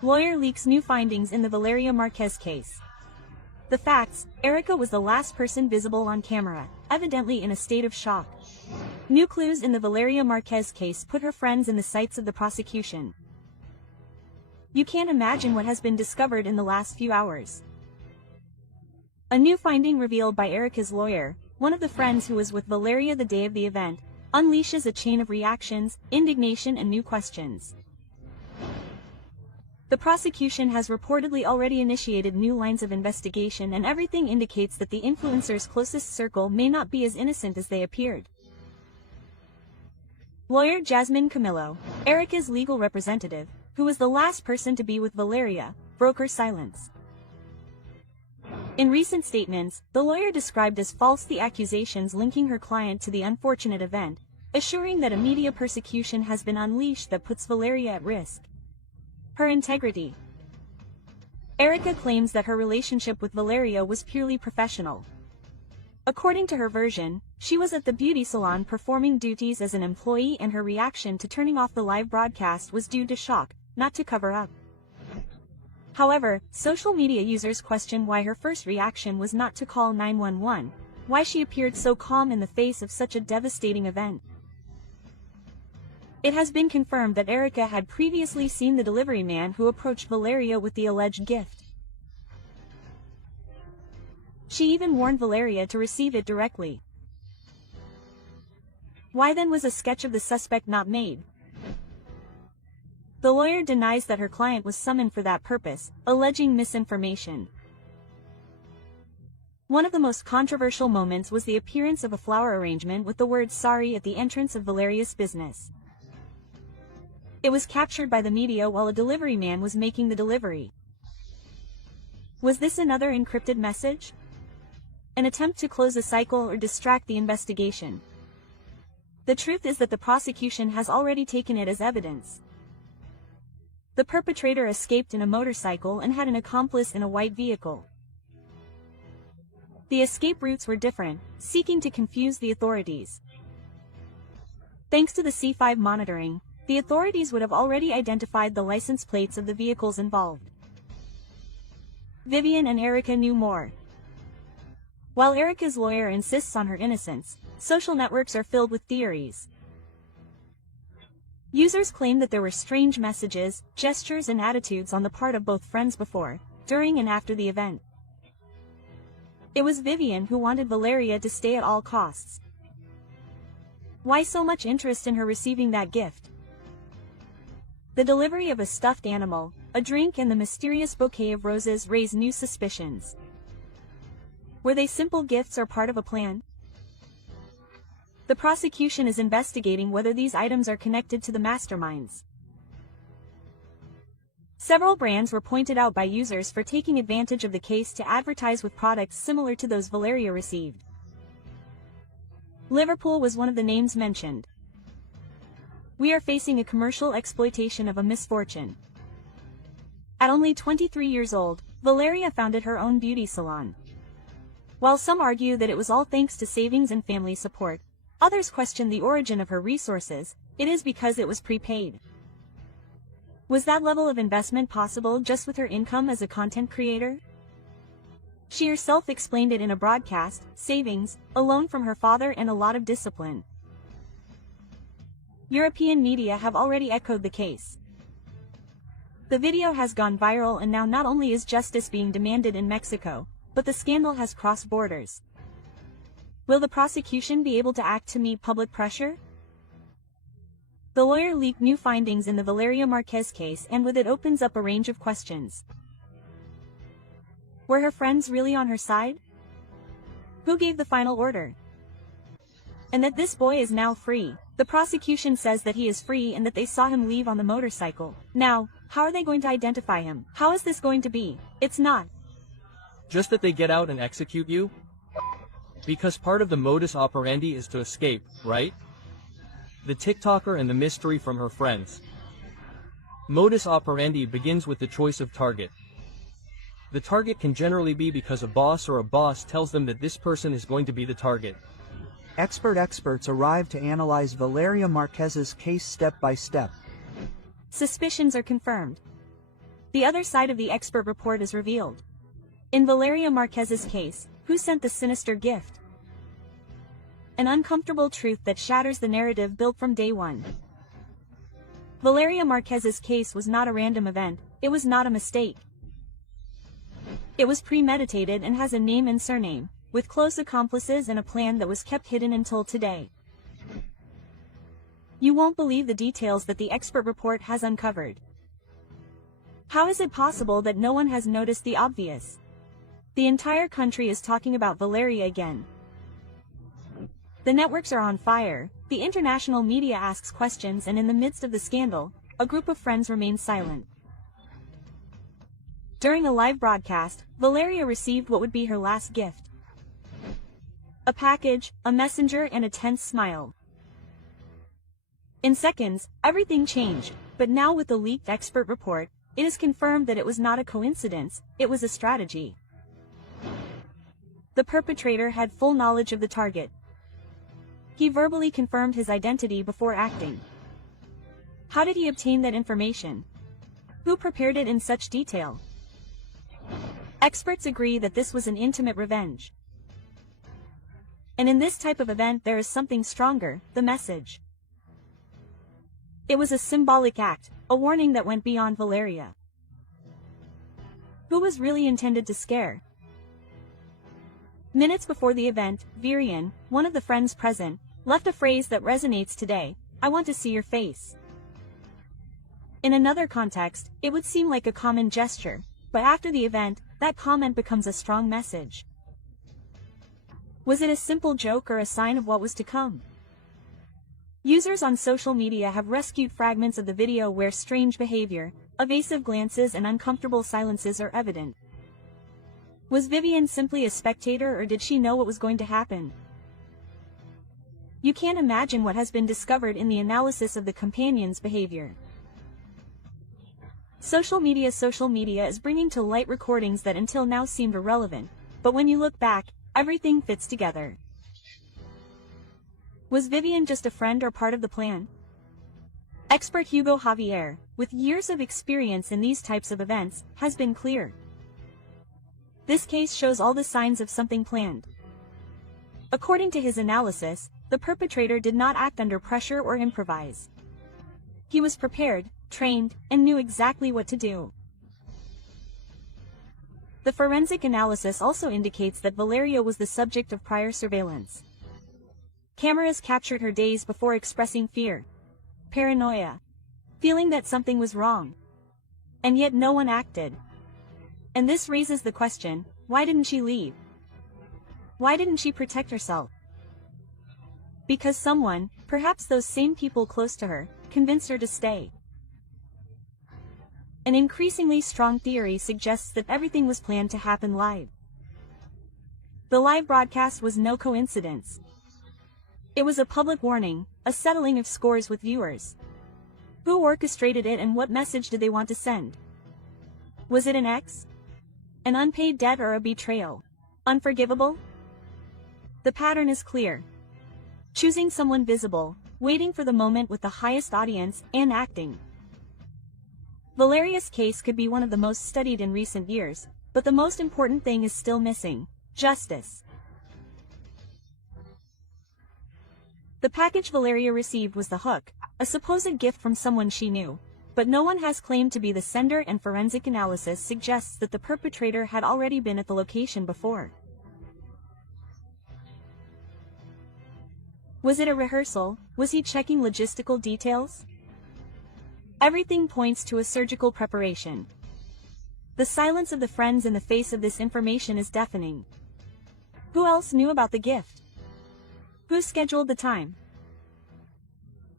Lawyer leaks new findings in the Valeria Márquez case. The facts: Erika was the last person visible on camera, evidently in a state of shock. New clues in the Valeria Márquez case put her friends in the sights of the prosecution. You can't imagine what has been discovered in the last few hours. A new finding revealed by Erika's lawyer, one of the friends who was with Valeria the day of the event, unleashes a chain of reactions, indignation and new questions. The prosecution has reportedly already initiated new lines of investigation, and everything indicates that the influencer's closest circle may not be as innocent as they appeared. Lawyer Jasmine Camillo, Erika's legal representative, who was the last person to be with Valeria, broke her silence. In recent statements, the lawyer described as false the accusations linking her client to the unfortunate event, assuring that a media persecution has been unleashed that puts Valeria at risk. Her integrity. Erika claims that her relationship with Valeria was purely professional. According to her version, she was at the beauty salon performing duties as an employee, and her reaction to turning off the live broadcast was due to shock, not to cover up. However, social media users question why her first reaction was not to call 911, why she appeared so calm in the face of such a devastating event. It has been confirmed that Erika had previously seen the delivery man who approached Valeria with the alleged gift. She even warned Valeria to receive it directly. Why then was a sketch of the suspect not made? The lawyer denies that her client was summoned for that purpose, alleging misinformation. One of the most controversial moments was the appearance of a flower arrangement with the word "sorry" at the entrance of Valeria's business. It was captured by the media while a delivery man was making the delivery. Was this another encrypted message? An attempt to close a cycle or distract the investigation? The truth is that the prosecution has already taken it as evidence. The perpetrator escaped in a motorcycle and had an accomplice in a white vehicle. The escape routes were different, seeking to confuse the authorities. Thanks to the C5 monitoring, the authorities would have already identified the license plates of the vehicles involved. Vivian and Erika knew more. While Erika's lawyer insists on her innocence, social networks are filled with theories. Users claim that there were strange messages, gestures and attitudes on the part of both friends before, during and after the event. It was Vivian who wanted Valeria to stay at all costs. Why so much interest in her receiving that gift? The delivery of a stuffed animal, a drink and the mysterious bouquet of roses raise new suspicions. Were they simple gifts or part of a plan? The prosecution is investigating whether these items are connected to the masterminds. Several brands were pointed out by users for taking advantage of the case to advertise with products similar to those Valeria received. Liverpool was one of the names mentioned. We are facing a commercial exploitation of a misfortune. At only 23 years old, Valeria founded her own beauty salon. While some argue that it was all thanks to savings and family support, others question the origin of her resources. It is because it was prepaid. Was that level of investment possible just with her income as a content creator? She herself explained it in a broadcast: savings, a loan from her father and a lot of discipline. European media have already echoed the case. The video has gone viral and now not only is justice being demanded in Mexico, but the scandal has crossed borders. Will the prosecution be able to act to meet public pressure? The lawyer leaked new findings in the Valeria Márquez case, and with it opens up a range of questions. Were her friends really on her side? Who gave the final order? And that this boy is now free. The prosecution says that he is free and that they saw him leave on the motorcycle. Now, how are they going to identify him? How is this going to be? It's not just that they get out and execute you? Because part of the modus operandi is to escape, right? The TikToker and the mystery from her friends. Modus operandi begins with the choice of target. The target can generally be because a boss tells them that this person is going to be the target. Experts arrive to analyze Valeria Márquez's case step by step. Suspicions are confirmed. The other side of the expert report is revealed. In Valeria Márquez's case, who sent the sinister gift? An uncomfortable truth that shatters the narrative built from day one. Valeria Márquez's case was not a random event. It was not a mistake. It was premeditated and has a name and surname, with close accomplices and a plan that was kept hidden until today. You won't believe the details that the expert report has uncovered. How is it possible that no one has noticed the obvious? The entire country is talking about Valeria again. The networks are on fire, the international media asks questions, and in the midst of the scandal, a group of friends remains silent. During a live broadcast, Valeria received what would be her last gift. A package, a messenger, and a tense smile. In seconds, everything changed, but now with the leaked expert report, it is confirmed that it was not a coincidence, it was a strategy. The perpetrator had full knowledge of the target. He verbally confirmed his identity before acting. How did he obtain that information? Who prepared it in such detail? Experts agree that this was an intimate revenge. And in this type of event there is something stronger, the message. It was a symbolic act, a warning that went beyond Valeria. Who was really intended to scare? Minutes before the event, Vivian, one of the friends present, left a phrase that resonates today: "I want to see your face." In another context, it would seem like a common gesture, but after the event, that comment becomes a strong message. Was it a simple joke or a sign of what was to come? Users on social media have rescued fragments of the video where strange behavior, evasive glances, and uncomfortable silences are evident. Was Vivian simply a spectator, or did she know what was going to happen? You can't imagine what has been discovered in the analysis of the companion's behavior. Social media is bringing to light recordings that until now seemed irrelevant, but when you look back, everything fits together. Was Vivian just a friend or part of the plan? Expert Hugo Javier, with years of experience in these types of events, has been clear. This case shows all the signs of something planned. According to his analysis, the perpetrator did not act under pressure or improvise. He was prepared, trained, and knew exactly what to do. The forensic analysis also indicates that Valeria was the subject of prior surveillance. Cameras captured her days before expressing fear, paranoia, feeling that something was wrong. And yet no one acted. And this raises the question, why didn't she leave? Why didn't she protect herself? Because someone, perhaps those same people close to her, convinced her to stay. An increasingly strong theory suggests that everything was planned to happen live. The live broadcast was no coincidence. It was a public warning, a settling of scores with viewers. Who orchestrated it and what message did they want to send? Was it an ex? An unpaid debt or a betrayal? Unforgivable? The pattern is clear. Choosing someone visible, waiting for the moment with the highest audience, and acting. Valeria's case could be one of the most studied in recent years, but the most important thing is still missing: justice. The package Valeria received was the hook, a supposed gift from someone she knew, but no one has claimed to be the sender, and forensic analysis suggests that the perpetrator had already been at the location before. Was it a rehearsal? Was he checking logistical details? Everything points to a surgical preparation. The silence of the friends in the face of this information is deafening. Who else knew about the gift? Who scheduled the time?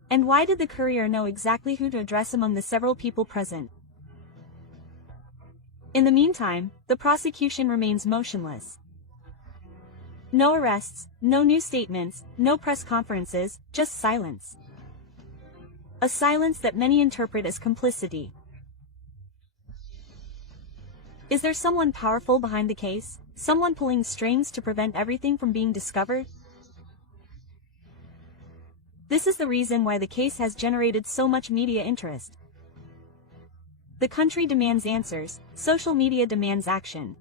And why did the courier know exactly who to address among the several people present? In the meantime, the prosecution remains motionless. No arrests, no new statements, no press conferences, just silence. A silence that many interpret as complicity. Is there someone powerful behind the case? Someone pulling strings to prevent everything from being discovered? This is the reason why the case has generated so much media interest. The country demands answers, social media demands action.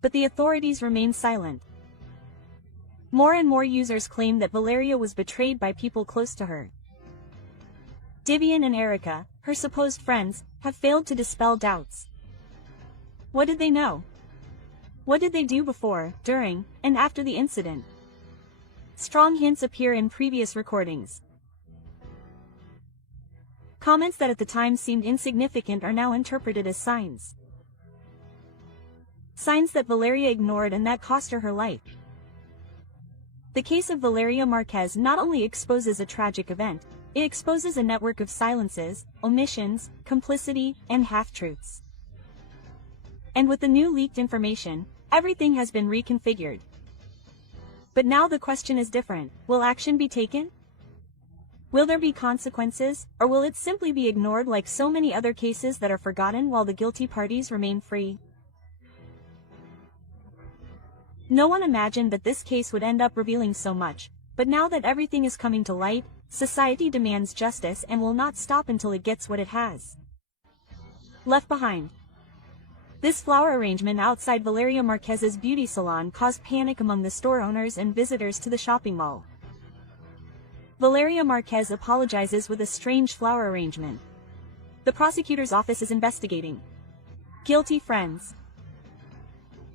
But the authorities remain silent. More and more users claim that Valeria was betrayed by people close to her. Vivian and Erika, her supposed friends, have failed to dispel doubts. What did they know? What did they do before, during, and after the incident? Strong hints appear in previous recordings. Comments that at the time seemed insignificant are now interpreted as signs. Signs that Valeria ignored and that cost her her life. The case of Valeria Márquez not only exposes a tragic event, it exposes a network of silences, omissions, complicity, and half-truths. And with the new leaked information, everything has been reconfigured. But now the question is different. Will action be taken? Will there be consequences, or will it simply be ignored like so many other cases that are forgotten while the guilty parties remain free? No one imagined that this case would end up revealing so much, but now that everything is coming to light, society demands justice and will not stop until it gets what it has. Left behind. This flower arrangement outside Valeria Márquez's beauty salon caused panic among the store owners and visitors to the shopping mall. Valeria Márquez apologizes with a strange flower arrangement. The prosecutor's office is investigating. Guilty friends.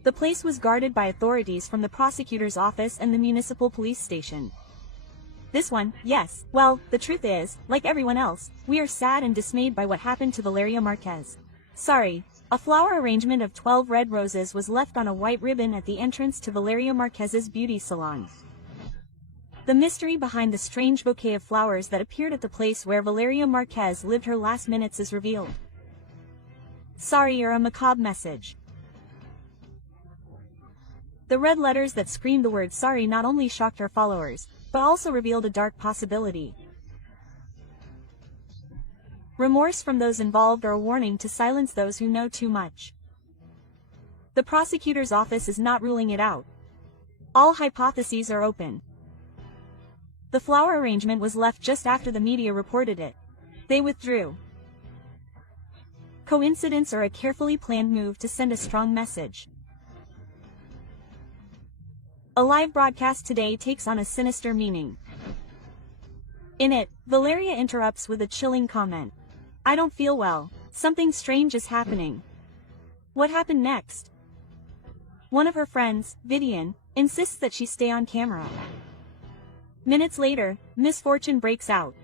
The place was guarded by authorities from the prosecutor's office and the municipal police station. This one, yes. Well, the truth is, like everyone else, we are sad and dismayed by what happened to Valeria Márquez. Sorry. A flower arrangement of 12 red roses was left on a white ribbon at the entrance to Valeria Márquez's beauty salon. The mystery behind the strange bouquet of flowers that appeared at the place where Valeria Márquez lived her last minutes is revealed. Sorry, or a macabre message. The red letters that screamed the word sorry not only shocked her followers, but also revealed a dark possibility. Remorse from those involved or a warning to silence those who know too much. The prosecutor's office is not ruling it out. All hypotheses are open. The flower arrangement was left just after the media reported it. They withdrew. Coincidence or a carefully planned move to send a strong message? A live broadcast today takes on a sinister meaning. In it, Valeria interrupts with a chilling comment. I don't feel well. Something strange is happening. What happened next? One of her friends, Vivian, insists that she stay on camera. Minutes later, misfortune breaks out.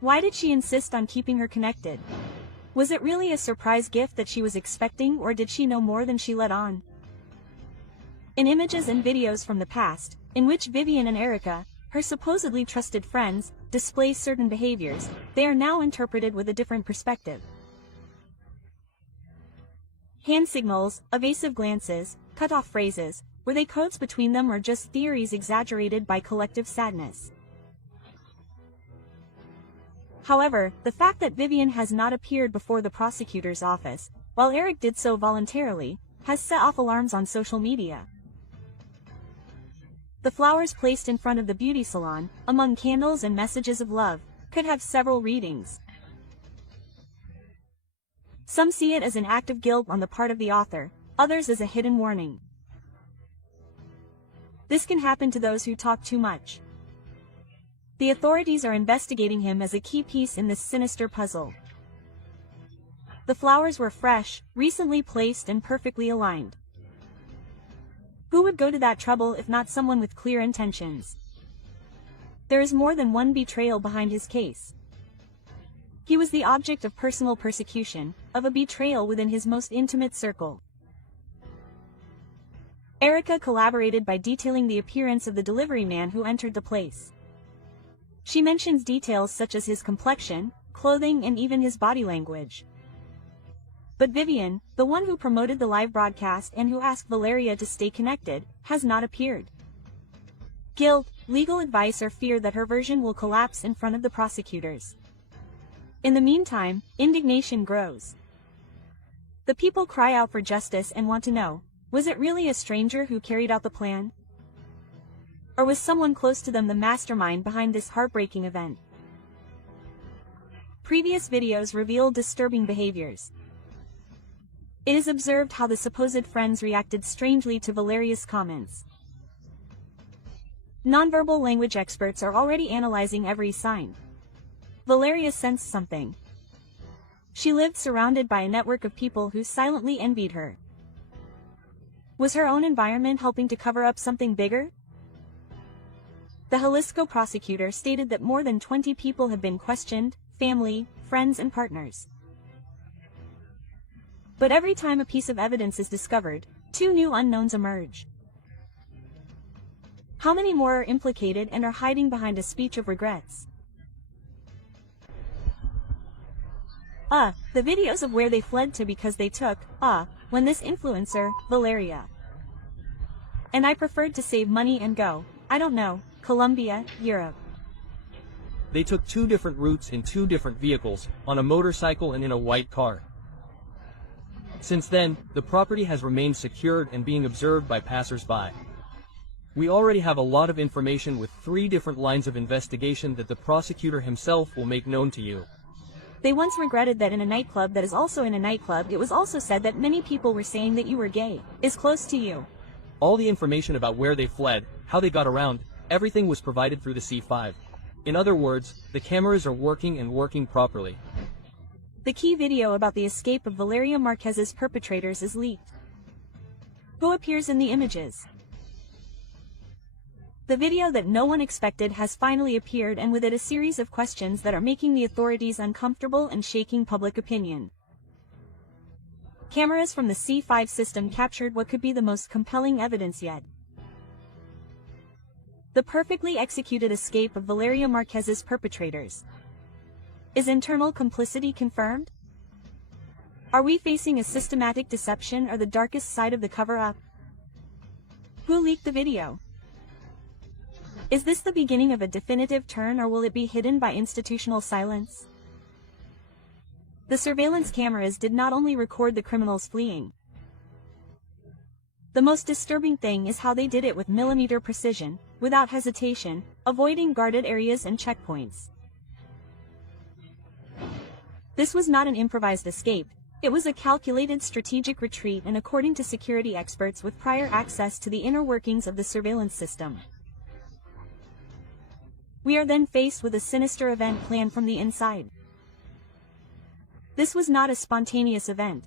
Why did she insist on keeping her connected? Was it really a surprise gift that she was expecting, or did she know more than she let on? In images and videos from the past, in which Vivian and Erika, her supposedly trusted friends, display certain behaviors, they are now interpreted with a different perspective. Hand signals, evasive glances, cut-off phrases, were they codes between them or just theories exaggerated by collective sadness? However, the fact that Vivian has not appeared before the prosecutor's office, while Eric did so voluntarily, has set off alarms on social media. The flowers placed in front of the beauty salon, among candles and messages of love, could have several readings. Some see it as an act of guilt on the part of the author, others as a hidden warning. This can happen to those who talk too much. The authorities are investigating him as a key piece in this sinister puzzle. The flowers were fresh, recently placed and perfectly aligned. Who would go to that trouble if not someone with clear intentions? There is more than one betrayal behind his case. He was the object of personal persecution, of a betrayal within his most intimate circle. Erika collaborated by detailing the appearance of the delivery man who entered the place. She mentions details such as his complexion, clothing and even his body language. But Vivian, the one who promoted the live broadcast and who asked Valeria to stay connected, has not appeared. Guilt, legal advice or fear that her version will collapse in front of the prosecutors. In the meantime, indignation grows. The people cry out for justice and want to know, was it really a stranger who carried out the plan? Or was someone close to them the mastermind behind this heartbreaking event? Previous videos revealed disturbing behaviors. It is observed how the supposed friends reacted strangely to Valeria's comments. Nonverbal language experts are already analyzing every sign. Valeria sensed something. She lived surrounded by a network of people who silently envied her. Was her own environment helping to cover up something bigger? The Jalisco prosecutor stated that more than 20 people have been questioned, family, friends and partners. But every time a piece of evidence is discovered, two new unknowns emerge. How many more are implicated and are hiding behind a speech of regrets? The videos of where they fled to because they took, when this influencer, Valeria. And I preferred to save money and go, I don't know, Colombia, Europe. They took 2 different routes in 2 different vehicles, on a motorcycle and in a white car. Since then, the property has remained secured and being observed by passers-by. We already have a lot of information with 3 different lines of investigation that the prosecutor himself will make known to you. They once regretted that in a nightclub that is also in a nightclub it was also said that many people were saying that you were gay, is close to you. All the information about where they fled, how they got around, everything was provided through the C5. In other words, the cameras are working and working properly. The key video about the escape of Valeria Márquez's perpetrators is leaked. Who appears in the images? The video that no one expected has finally appeared, and with it a series of questions that are making the authorities uncomfortable and shaking public opinion. Cameras from the C5 system captured what could be the most compelling evidence yet. The perfectly executed escape of Valeria Márquez's perpetrators. Is internal complicity confirmed? Are we facing a systematic deception or the darkest side of the cover-up? Who leaked the video? Is this the beginning of a definitive turn, or will it be hidden by institutional silence? The surveillance cameras did not only record the criminals fleeing. The most disturbing thing is how they did it with millimeter precision, without hesitation, avoiding guarded areas and checkpoints. This was not an improvised escape, it was a calculated strategic retreat, and according to security experts with prior access to the inner workings of the surveillance system. We are then faced with a sinister event planned from the inside. This was not a spontaneous event.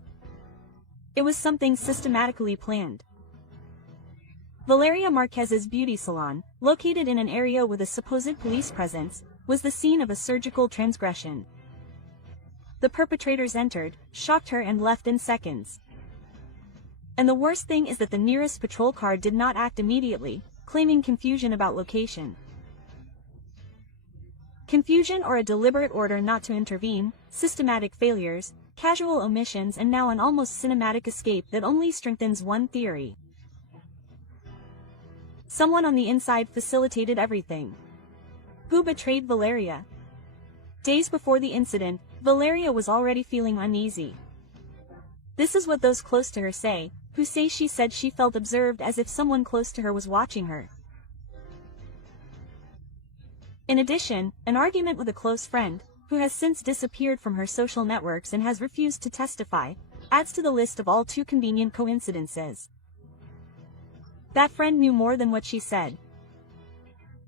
It was something systematically planned. Valeria Márquez's beauty salon, located in an area with a supposed police presence, was the scene of a surgical transgression. The perpetrators entered, shocked her and left in seconds. And the worst thing is that the nearest patrol car did not act immediately, claiming confusion about location. Confusion or a deliberate order not to intervene, systematic failures, casual omissions, and now an almost cinematic escape that only strengthens one theory. Someone on the inside facilitated everything. Who betrayed Valeria? Days before the incident, Valeria was already feeling uneasy. This is what those close to her say, who say she said she felt observed as if someone close to her was watching her. In addition, an argument with a close friend, who has since disappeared from her social networks and has refused to testify, adds to the list of all too convenient coincidences. That friend knew more than what she said.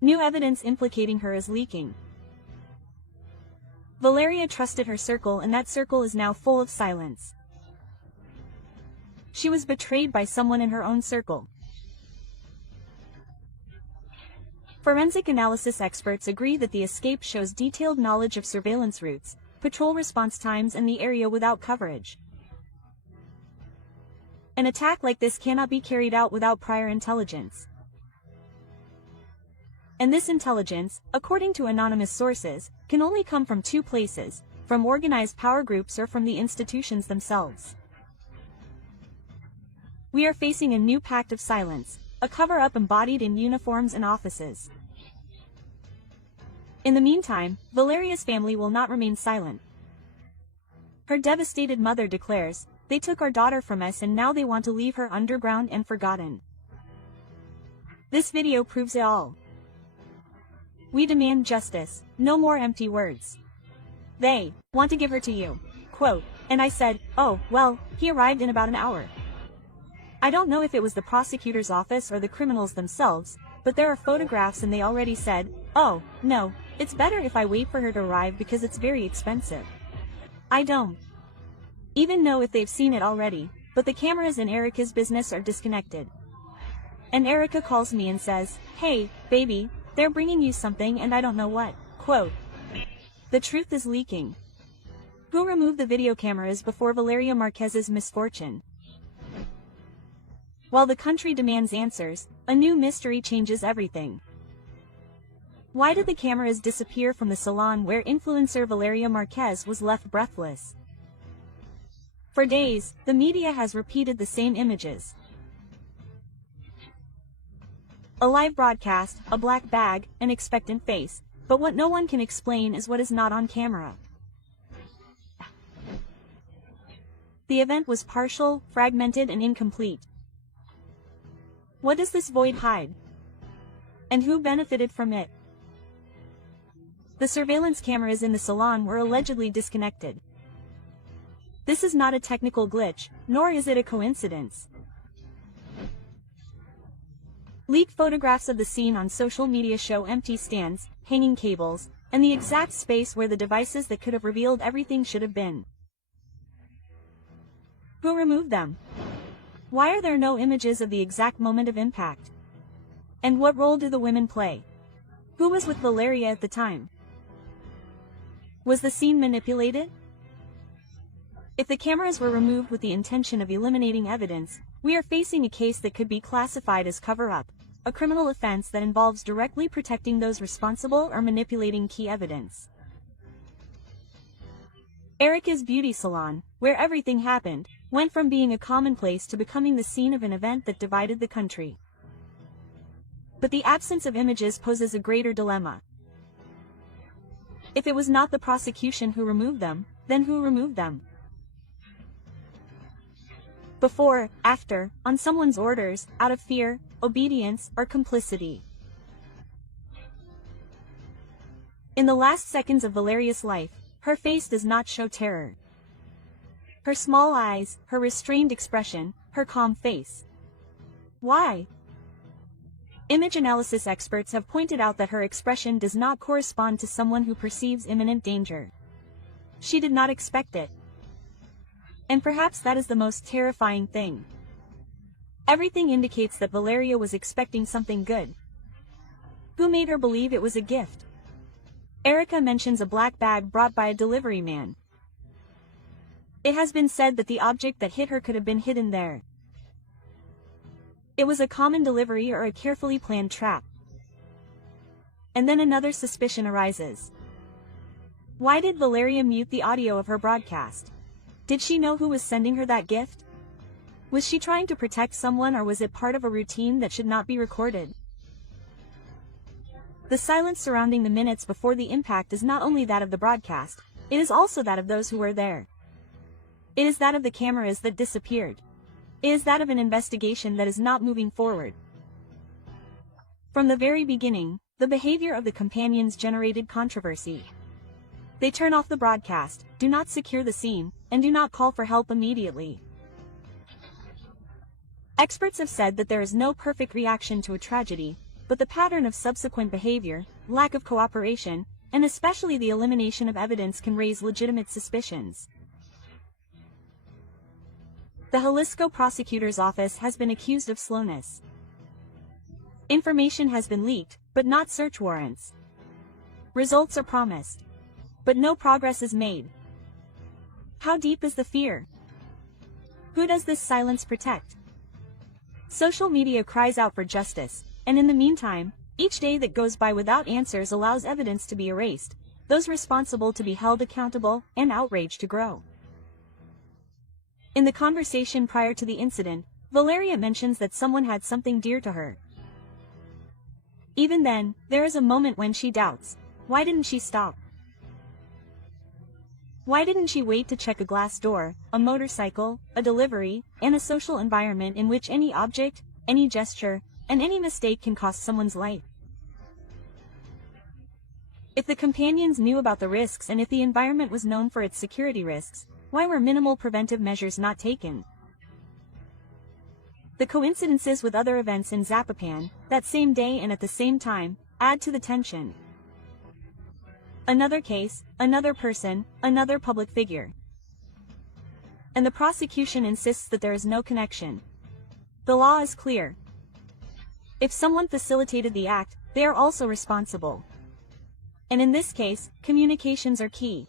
New evidence implicating her is leaking. Valeria trusted her circle, and that circle is now full of silence. She was betrayed by someone in her own circle. Forensic analysis experts agree that the escape shows detailed knowledge of surveillance routes, patrol response times, and the area without coverage. An attack like this cannot be carried out without prior intelligence. And this intelligence, according to anonymous sources, can only come from two places, from organized power groups or from the institutions themselves. We are facing a new pact of silence, a cover-up embodied in uniforms and offices. In the meantime, Valeria's family will not remain silent. Her devastated mother declares, "They took our daughter from us and now they want to leave her underground and forgotten." This video proves it all. We demand justice, no more empty words. They want to give her to you. Quote, and I said, "Oh, well, he arrived in about an hour." I don't know if it was the prosecutor's office or the criminals themselves, but there are photographs and they already said, "Oh, no, it's better if I wait for her to arrive because it's very expensive." I don't even know if they've seen it already, but the cameras in Erika's business are disconnected. And Erika calls me and says, "Hey, baby, they're bringing you something and I don't know what." Quote, the truth is leaking. Who removed the video cameras before Valeria Márquez's misfortune? While the country demands answers, a new mystery changes everything. Why did the cameras disappear from the salon where influencer Valeria Márquez was left breathless? For days, the media has repeated the same images. A live broadcast, a black bag, an expectant face, but what no one can explain is what is not on camera. The event was partial, fragmented, and incomplete. What does this void hide? And who benefited from it? The surveillance cameras in the salon were allegedly disconnected. This is not a technical glitch, nor is it a coincidence. Leaked photographs of the scene on social media show empty stands, hanging cables, and the exact space where the devices that could have revealed everything should have been. Who removed them? Why are there no images of the exact moment of impact? And what role do the women play? Who was with Valeria at the time? Was the scene manipulated? If the cameras were removed with the intention of eliminating evidence, we are facing a case that could be classified as cover-up, a criminal offense that involves directly protecting those responsible or manipulating key evidence. Erika's beauty salon, where everything happened, went from being a commonplace to becoming the scene of an event that divided the country. But the absence of images poses a greater dilemma. If it was not the prosecution who removed them, then who removed them? Before, after, on someone's orders, out of fear, obedience, or complicity. In the last seconds of Valeria's life, her face does not show terror. Her small eyes, her restrained expression, her calm face. Why? Image analysis experts have pointed out that her expression does not correspond to someone who perceives imminent danger. She did not expect it. And perhaps that is the most terrifying thing. Everything indicates that Valeria was expecting something good. Who made her believe it was a gift? Erika mentions a black bag brought by a delivery man. It has been said that the object that hit her could have been hidden there. It was a common delivery or a carefully planned trap. And then another suspicion arises. Why did Valeria mute the audio of her broadcast? Did she know who was sending her that gift? Was she trying to protect someone, or was it part of a routine that should not be recorded? The silence surrounding the minutes before the impact is not only that of the broadcast, it is also that of those who were there. It is that of the cameras that disappeared. It is that of an investigation that is not moving forward. From the very beginning, the behavior of the companions generated controversy. They turn off the broadcast, do not secure the scene, and do not call for help immediately. Experts have said that there is no perfect reaction to a tragedy, but the pattern of subsequent behavior, lack of cooperation, and especially the elimination of evidence can raise legitimate suspicions. The Jalisco prosecutor's office has been accused of slowness. Information has been leaked, but not search warrants. Results are promised, but no progress is made. How deep is the fear? Who does this silence protect? Social media cries out for justice, and in the meantime, each day that goes by without answers allows evidence to be erased, those responsible to be held accountable, and outrage to grow. In the conversation prior to the incident, Valeria mentions that someone had something dear to her. Even then, there is a moment when she doubts. Why didn't she stop? Why didn't she wait to check a glass door, a motorcycle, a delivery, and a social environment in which any object, any gesture, and any mistake can cost someone's life? If the companions knew about the risks and if the environment was known for its security risks, why were minimal preventive measures not taken? The coincidences with other events in Zapopan, that same day and at the same time, add to the tension. Another case, another person, another public figure. And the prosecution insists that there is no connection. The law is clear. If someone facilitated the act, they are also responsible. And in this case, communications are key.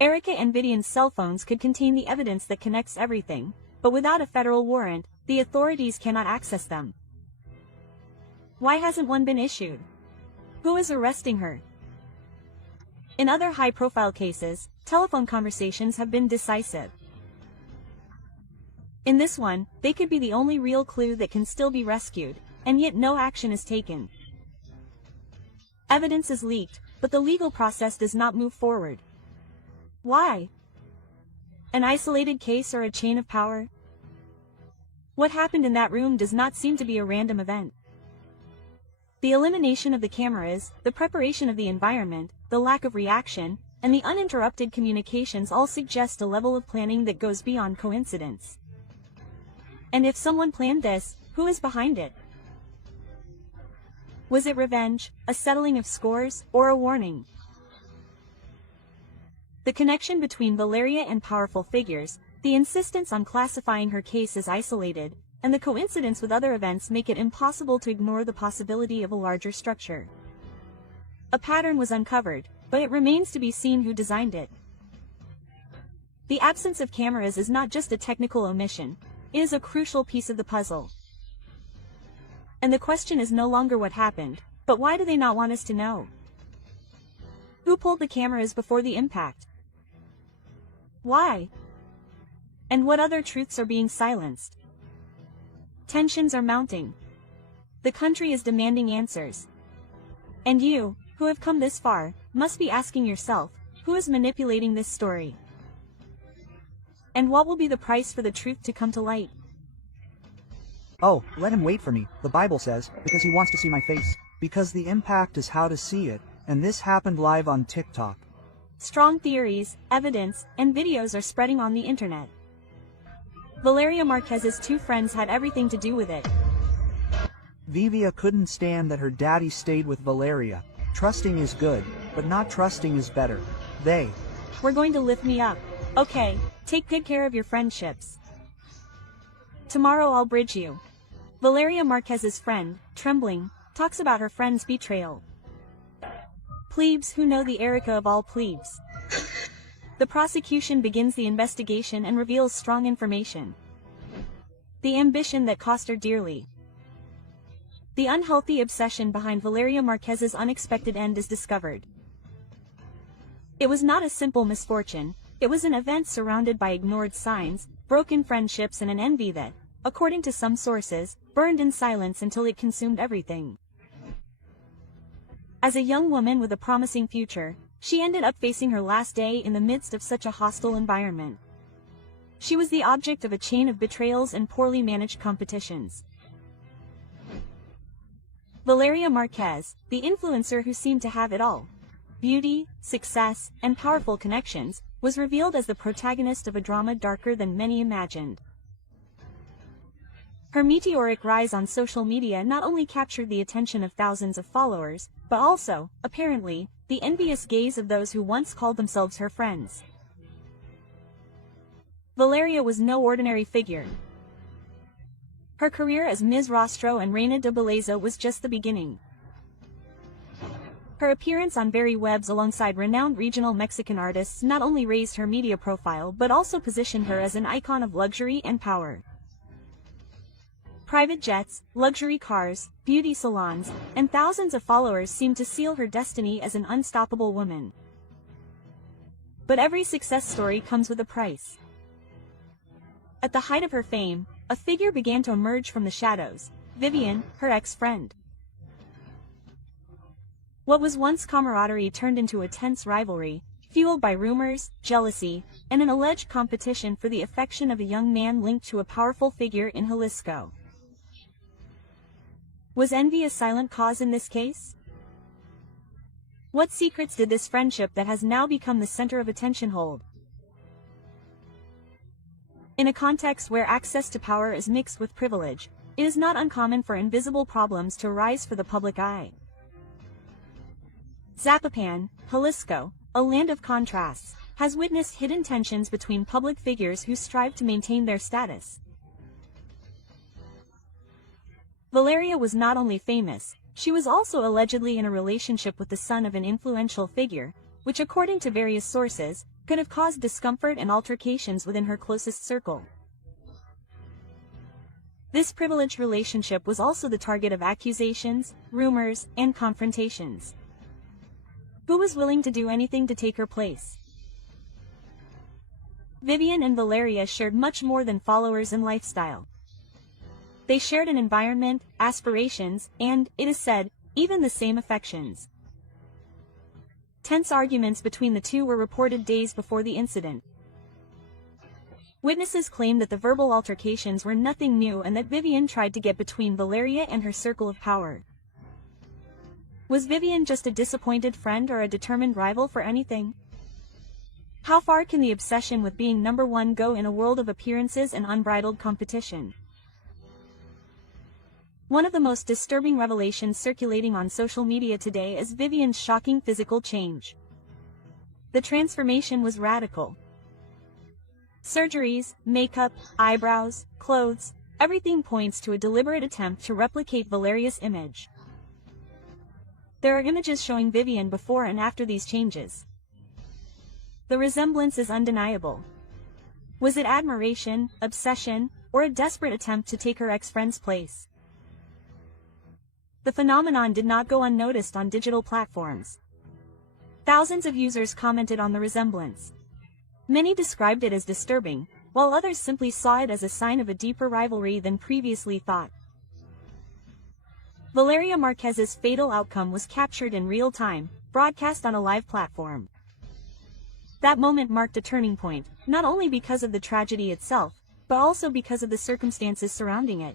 Erika and Vivian's cell phones could contain the evidence that connects everything, but without a federal warrant, the authorities cannot access them. Why hasn't one been issued? Who is arresting her? In other high-profile cases, telephone conversations have been decisive. In this one, they could be the only real clue that can still be rescued, and yet no action is taken. Evidence is leaked, but the legal process does not move forward. Why? An isolated case or a chain of power? What happened in that room does not seem to be a random event. The elimination of the cameras, the preparation of the environment, the lack of reaction, and the uninterrupted communications all suggest a level of planning that goes beyond coincidence. And if someone planned this, who is behind it? Was it revenge, a settling of scores, or a warning? The connection between Valeria and powerful figures, the insistence on classifying her case as isolated, and the coincidence with other events make it impossible to ignore the possibility of a larger structure. A pattern was uncovered, but it remains to be seen who designed it. The absence of cameras is not just a technical omission, it is a crucial piece of the puzzle. And the question is no longer what happened, but why do they not want us to know? Who pulled the cameras before the impact? Why? And what other truths are being silenced? Tensions are mounting. The country is demanding answers. And you, who have come this far, must be asking yourself, who is manipulating this story? And what will be the price for the truth to come to light? Oh, let him wait for me, the Bible says, because he wants to see my face. Because the impact is how to see it, and this happened live on TikTok. Strong theories, evidence, and videos are spreading on the internet. Valeria Márquez's two friends had everything to do with it. Vivia couldn't stand that her daddy stayed with Valeria. Trusting is good, but not trusting is better. They were going to lift me up. Okay, take good care of your friendships. Tomorrow I'll bridge you. Valeria Márquez's friend, trembling, talks about her friend's betrayal. Plebes who know the Erika of all plebes. The prosecution begins the investigation and reveals strong information. The ambition that cost her dearly. The unhealthy obsession behind Valeria Márquez's unexpected end is discovered. It was not a simple misfortune, it was an event surrounded by ignored signs, broken friendships and an envy that, according to some sources, burned in silence until it consumed everything. As a young woman with a promising future, she ended up facing her last day in the midst of such a hostile environment. She was the object of a chain of betrayals and poorly managed competitions. Valeria Márquez, the influencer who seemed to have it all, beauty, success, and powerful connections, was revealed as the protagonist of a drama darker than many imagined. Her meteoric rise on social media not only captured the attention of thousands of followers, but also, apparently, the envious gaze of those who once called themselves her friends. Valeria was no ordinary figure. Her career as Ms. Rostro and Reina de Belleza was just the beginning. Her appearance on Very Webs alongside renowned regional Mexican artists not only raised her media profile but also positioned her as an icon of luxury and power. Private jets, luxury cars, beauty salons, and thousands of followers seemed to seal her destiny as an unstoppable woman. But every success story comes with a price. At the height of her fame, a figure began to emerge from the shadows, Vivian, her ex-friend. What was once camaraderie turned into a tense rivalry, fueled by rumors, jealousy, and an alleged competition for the affection of a young man linked to a powerful figure in Jalisco. Was envy a silent cause in this case? What secrets did this friendship that has now become the center of attention hold? In a context where access to power is mixed with privilege, it is not uncommon for invisible problems to arise for the public eye. Zapopan, Jalisco, a land of contrasts, has witnessed hidden tensions between public figures who strive to maintain their status. Valeria was not only famous, she was also allegedly in a relationship with the son of an influential figure, which according to various sources, could have caused discomfort and altercations within her closest circle. This privileged relationship was also the target of accusations, rumors, and confrontations. Who was willing to do anything to take her place? Vivian and Valeria shared much more than followers and lifestyle. They shared an environment, aspirations, and, it is said, even the same affections. Tense arguments between the two were reported days before the incident. Witnesses claimed that the verbal altercations were nothing new and that Vivian tried to get between Valeria and her circle of power. Was Vivian just a disappointed friend or a determined rival for anything? How far can the obsession with being number one go in a world of appearances and unbridled competition? One of the most disturbing revelations circulating on social media today is Vivian's shocking physical change. The transformation was radical. Surgeries, makeup, eyebrows, clothes, everything points to a deliberate attempt to replicate Valeria's image. There are images showing Vivian before and after these changes. The resemblance is undeniable. Was it admiration, obsession, or a desperate attempt to take her ex-friend's place? The phenomenon did not go unnoticed on digital platforms. Thousands of users commented on the resemblance. Many described it as disturbing, while others simply saw it as a sign of a deeper rivalry than previously thought. Valeria Márquez's fatal outcome was captured in real time, broadcast on a live platform. That moment marked a turning point, not only because of the tragedy itself, but also because of the circumstances surrounding it.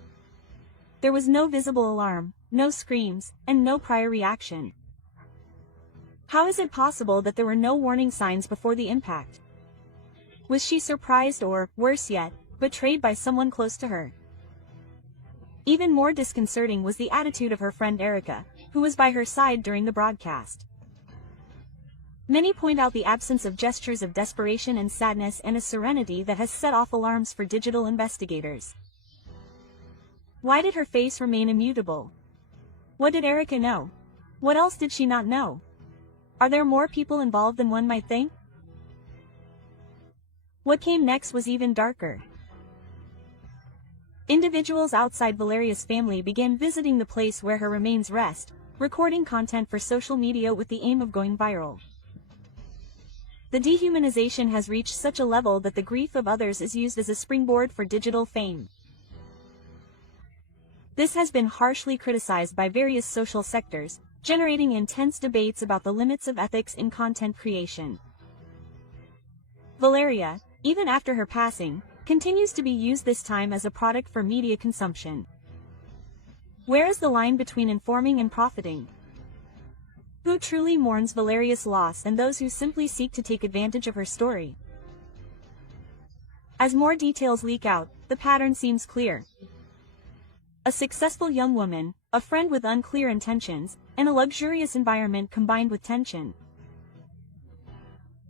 There was no visible alarm, no screams, and no prior reaction. How is it possible that there were no warning signs before the impact? Was she surprised or, worse yet, betrayed by someone close to her? Even more disconcerting was the attitude of her friend Erika, who was by her side during the broadcast. Many point out the absence of gestures of desperation and sadness and a serenity that has set off alarms for digital investigators. Why did her face remain immutable? What did Erika know? What else did she not know? Are there more people involved than one might think? What came next was even darker. Individuals outside Valeria's family began visiting the place where her remains rest, recording content for social media with the aim of going viral. The dehumanization has reached such a level that the grief of others is used as a springboard for digital fame. This has been harshly criticized by various social sectors, generating intense debates about the limits of ethics in content creation. Valeria, even after her passing, continues to be used this time as a product for media consumption. Where is the line between informing and profiting? Who truly mourns Valeria's loss and those who simply seek to take advantage of her story? As more details leak out, the pattern seems clear. A successful young woman, a friend with unclear intentions, and a luxurious environment combined with tension.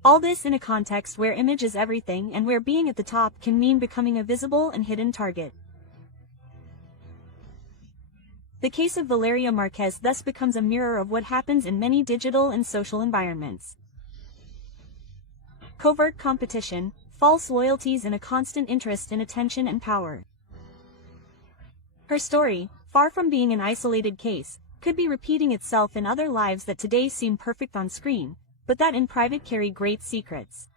All this in a context where image is everything and where being at the top can mean becoming a visible and hidden target. The case of Valeria Márquez thus becomes a mirror of what happens in many digital and social environments. Covert competition, false loyalties, and a constant interest in attention and power. Her story, far from being an isolated case, could be repeating itself in other lives that today seem perfect on screen, but that in private carry great secrets.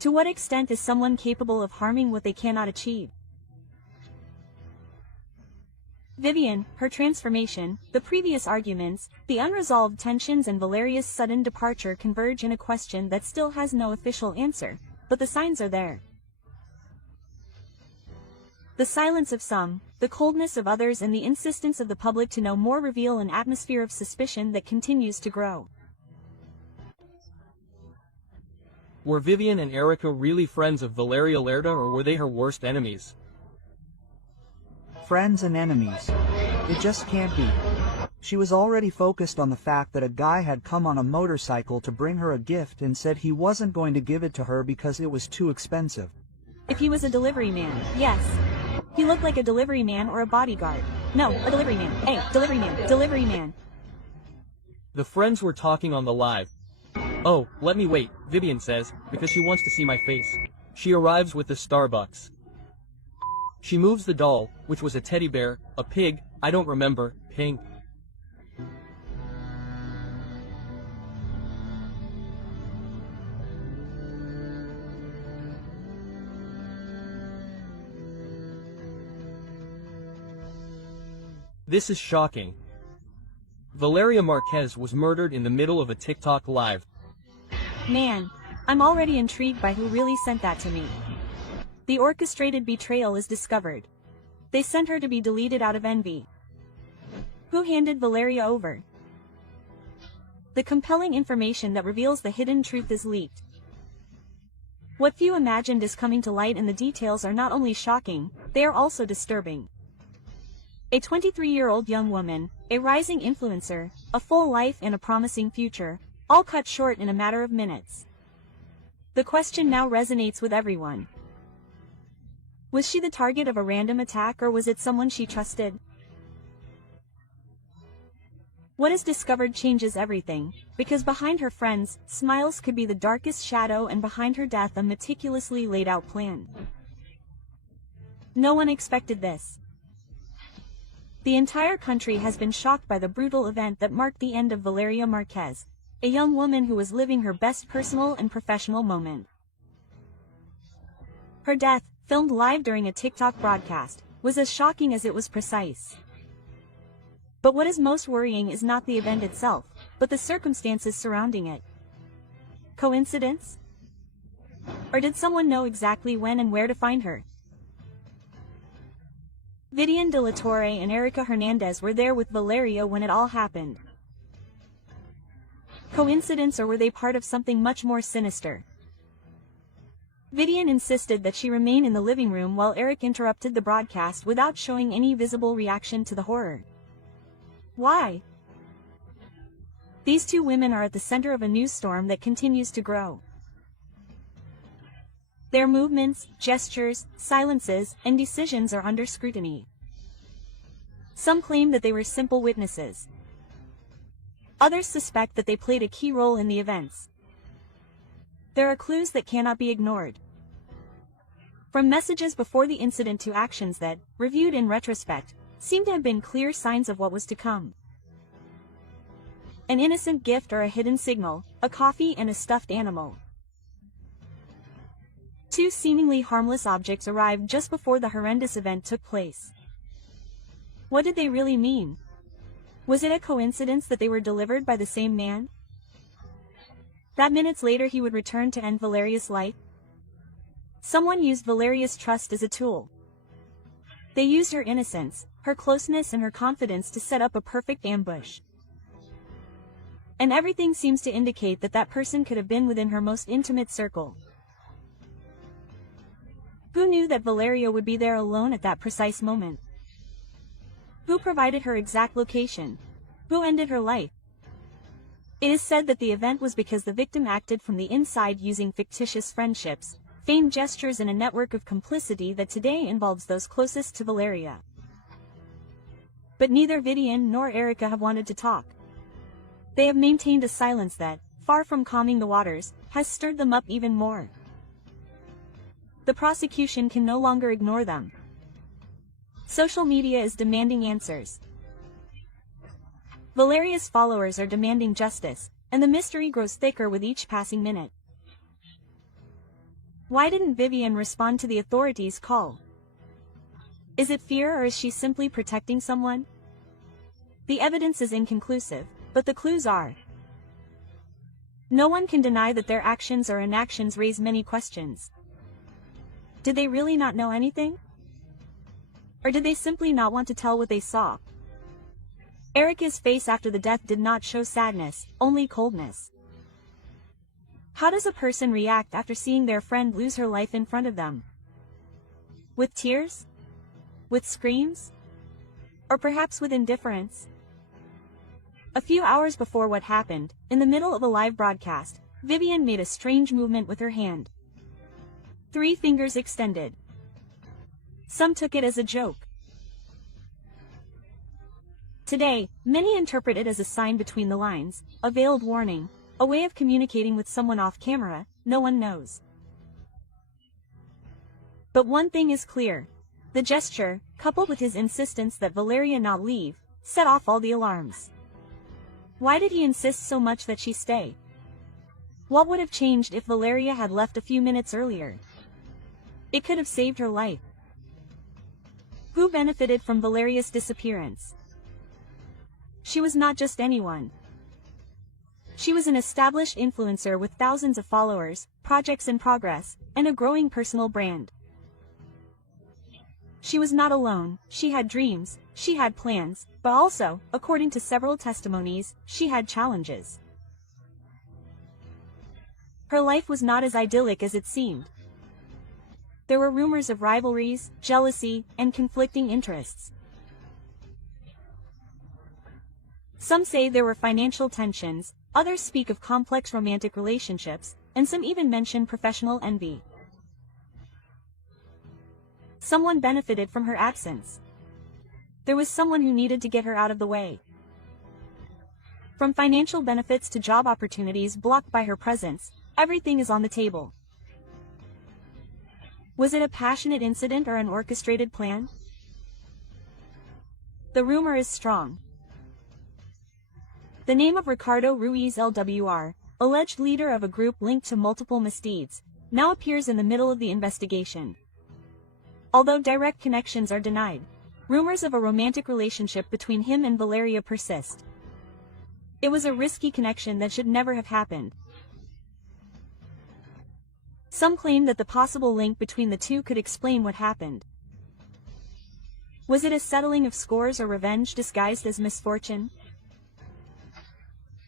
To what extent is someone capable of harming what they cannot achieve? Vivian, her transformation, the previous arguments, the unresolved tensions, and Valeria's sudden departure converge in a question that still has no official answer, but the signs are there. The silence of some, the coldness of others, and the insistence of the public to know more reveal an atmosphere of suspicion that continues to grow. Were Vivian and Erika really friends of Valeria Lerda, or were they her worst enemies? Friends and enemies. It just can't be. She was already focused on the fact that a guy had come on a motorcycle to bring her a gift and said he wasn't going to give it to her because it was too expensive. If he was a delivery man, yes. He looked like a delivery man or a bodyguard. No, a delivery man. Hey, delivery man, delivery man. The friends were talking on the live. Oh, let me wait, Vivian says, because she wants to see my face. She arrives with the Starbucks. She moves the doll, which was a teddy bear, a pig, I don't remember, pink. This is shocking. Valeria Márquez was murdered in the middle of a TikTok live. Man, I'm already intrigued by who really sent that to me. The orchestrated betrayal is discovered. They sent her to be deleted out of envy. Who handed Valeria over? The compelling information that reveals the hidden truth is leaked. What few imagined is coming to light, and the details are not only shocking, they are also disturbing. A 23-year-old young woman, a rising influencer, a full life and a promising future, all cut short in a matter of minutes. The question now resonates with everyone. Was she the target of a random attack, or was it someone she trusted? What is discovered changes everything, because behind her friends' smiles could be the darkest shadow, and behind her death a meticulously laid out plan. No one expected this. The entire country has been shocked by the brutal event that marked the end of Valeria Márquez, a young woman who was living her best personal and professional moment. Her death, filmed live during a TikTok broadcast, was as shocking as it was precise. But what is most worrying is not the event itself, but the circumstances surrounding it. Coincidence? Or did someone know exactly when and where to find her? Vivian de la Torre and Erika Hernandez were there with Valeria when it all happened. Coincidence, or were they part of something much more sinister? Vivian insisted that she remain in the living room while Eric interrupted the broadcast without showing any visible reaction to the horror. Why? These two women are at the center of a news storm that continues to grow. Their movements, gestures, silences, and decisions are under scrutiny. Some claim that they were simple witnesses. Others suspect that they played a key role in the events. There are clues that cannot be ignored. From messages before the incident to actions that, reviewed in retrospect, seem to have been clear signs of what was to come. An innocent gift or a hidden signal, a coffee and a stuffed animal. Two seemingly harmless objects arrived just before the horrendous event took place. What did they really mean? Was it a coincidence that they were delivered by the same man? That minutes later he would return to end Valeria's life? Someone used Valeria's trust as a tool. They used her innocence, her closeness and her confidence to set up a perfect ambush. And everything seems to indicate that that person could have been within her most intimate circle. Who knew that Valeria would be there alone at that precise moment? Who provided her exact location? Who ended her life? It is said that the event was because the victim acted from the inside using fictitious friendships, feigned gestures and a network of complicity that today involves those closest to Valeria. But neither Vivian nor Erika have wanted to talk. They have maintained a silence that, far from calming the waters, has stirred them up even more. The prosecution can no longer ignore them. Social media is demanding answers. Valeria's followers are demanding justice, and the mystery grows thicker with each passing minute. Why didn't Vivian respond to the authorities' call? Is it fear or is she simply protecting someone? The evidence is inconclusive, but the clues are. No one can deny that their actions or inactions raise many questions. Did they really not know anything? Or did they simply not want to tell what they saw? Erika's face after the death did not show sadness, only coldness. How does a person react after seeing their friend lose her life in front of them? With tears? With screams? Or perhaps with indifference? A few hours before what happened, in the middle of a live broadcast, Vivian made a strange movement with her hand. 3 fingers extended. Some took it as a joke. Today, many interpret it as a sign between the lines, a veiled warning, a way of communicating with someone off camera, no one knows. But one thing is clear. The gesture, coupled with his insistence that Valeria not leave, set off all the alarms. Why did he insist so much that she stay? What would have changed if Valeria had left a few minutes earlier? It could have saved her life. Who benefited from Valeria's disappearance? She was not just anyone. She was an established influencer with thousands of followers, projects in progress, and a growing personal brand. She was not alone, she had dreams, she had plans, but also, according to several testimonies, she had challenges. Her life was not as idyllic as it seemed. There were rumors of rivalries, jealousy, and conflicting interests. Some say there were financial tensions, others speak of complex romantic relationships, and some even mention professional envy. Someone benefited from her absence. There was someone who needed to get her out of the way. From financial benefits to job opportunities blocked by her presence, everything is on the table. Was it a passionate incident or an orchestrated plan? The rumor is strong. The name of Ricardo Ruiz LWR, alleged leader of a group linked to multiple misdeeds, now appears in the middle of the investigation. Although direct connections are denied, rumors of a romantic relationship between him and Valeria persist. It was a risky connection that should never have happened. Some claim that the possible link between the two could explain what happened. Was it a settling of scores or revenge disguised as misfortune?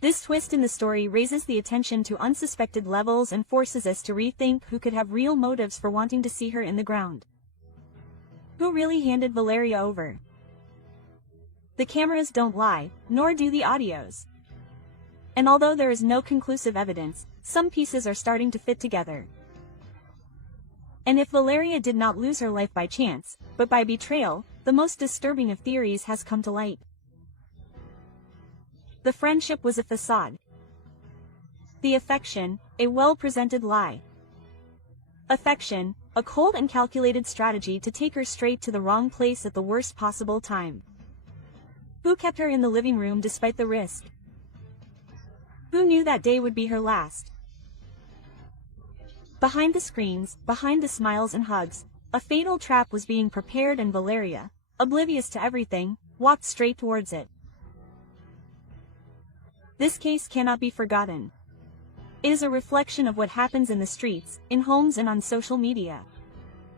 This twist in the story raises the attention to unsuspected levels and forces us to rethink who could have real motives for wanting to see her in the ground. Who really handed Valeria over? The cameras don't lie, nor do the audios. And although there is no conclusive evidence, some pieces are starting to fit together. And if Valeria did not lose her life by chance, but by betrayal, the most disturbing of theories has come to light. The friendship was a facade. The affection, a well-presented lie. Affection, a cold and calculated strategy to take her straight to the wrong place at the worst possible time. Who kept her in the living room despite the risk? Who knew that day would be her last? Behind the screens, behind the smiles and hugs, a fatal trap was being prepared, and Valeria, oblivious to everything, walked straight towards it. This case cannot be forgotten. It is a reflection of what happens in the streets, in homes, and on social media.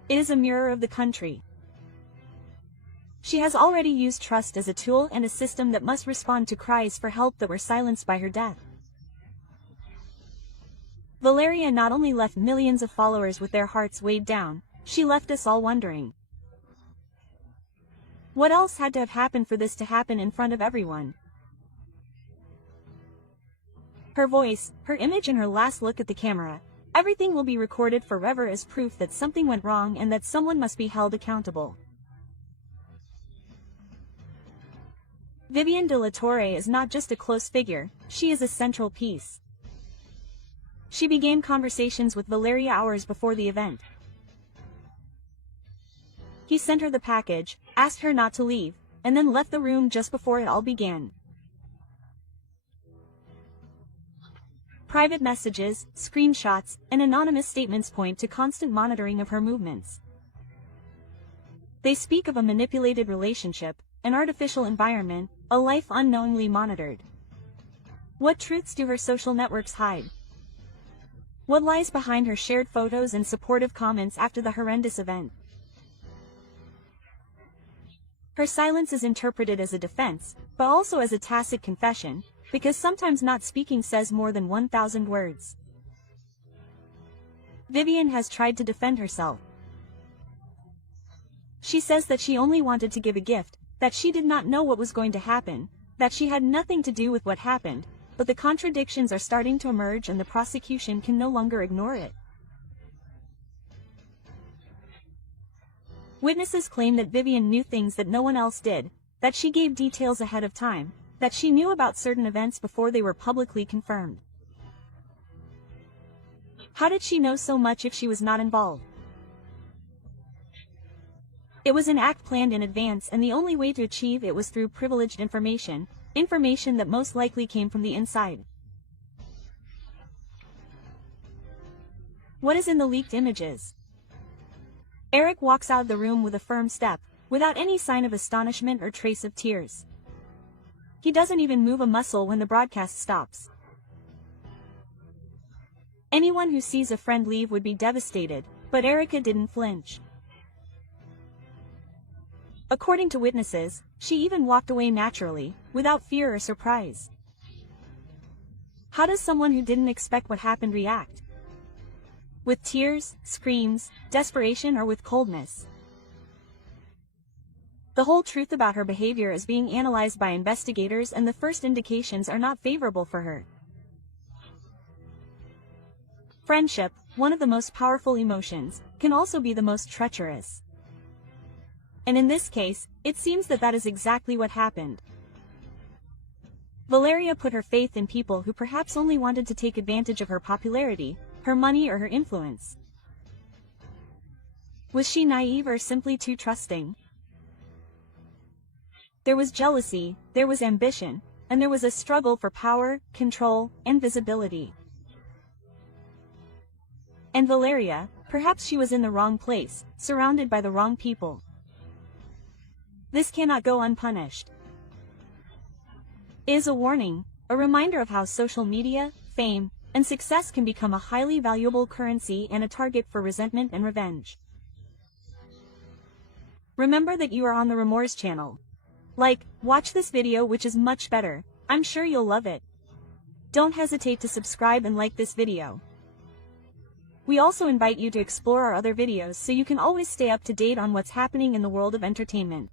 It is a mirror of the country. She has already used trust as a tool and a system that must respond to cries for help that were silenced by her death. Valeria not only left millions of followers with their hearts weighed down, she left us all wondering. What else had to have happened for this to happen in front of everyone? Her voice, her image, and her last look at the camera, everything will be recorded forever as proof that something went wrong and that someone must be held accountable. Vivian de la Torre is not just a close figure, she is a central piece. She began conversations with Valeria hours before the event. He sent her the package, asked her not to leave, and then left the room just before it all began. Private messages, screenshots, and anonymous statements point to constant monitoring of her movements. They speak of a manipulated relationship, an artificial environment, a life unknowingly monitored. What truths do her social networks hide? What lies behind her shared photos and supportive comments after the horrendous event? Her silence is interpreted as a defense, but also as a tacit confession, because sometimes not speaking says more than 1,000 words. Vivian has tried to defend herself. She says that she only wanted to give a gift, that she did not know what was going to happen, that she had nothing to do with what happened, but the contradictions are starting to emerge and the prosecution can no longer ignore it. Witnesses claim that Vivian knew things that no one else did, that she gave details ahead of time, that she knew about certain events before they were publicly confirmed. How did she know so much if she was not involved? It was an act planned in advance, and the only way to achieve it was through privileged information, information that most likely came from the inside. What is in the leaked images? Eric walks out of the room with a firm step, without any sign of astonishment or trace of tears. He doesn't even move a muscle when the broadcast stops. Anyone who sees a friend leave would be devastated, but Erika didn't flinch. According to witnesses, she even walked away naturally, without fear or surprise. How does someone who didn't expect what happened react? With tears, screams, desperation, or with coldness? The whole truth about her behavior is being analyzed by investigators, and the first indications are not favorable for her. Friendship, one of the most powerful emotions, can also be the most treacherous. And in this case, it seems that that is exactly what happened. Valeria put her faith in people who perhaps only wanted to take advantage of her popularity, her money, or her influence. Was she naive or simply too trusting? There was jealousy, there was ambition, and there was a struggle for power, control, and visibility. And Valeria, perhaps she was in the wrong place, surrounded by the wrong people. This cannot go unpunished. It is a warning, a reminder of how social media, fame, and success can become a highly valuable currency and a target for resentment and revenge. Remember that you are on the Remorse channel. Watch this video, which is much better. I'm sure you'll love it. Don't hesitate to subscribe and like this video. We also invite you to explore our other videos so you can always stay up to date on what's happening in the world of entertainment.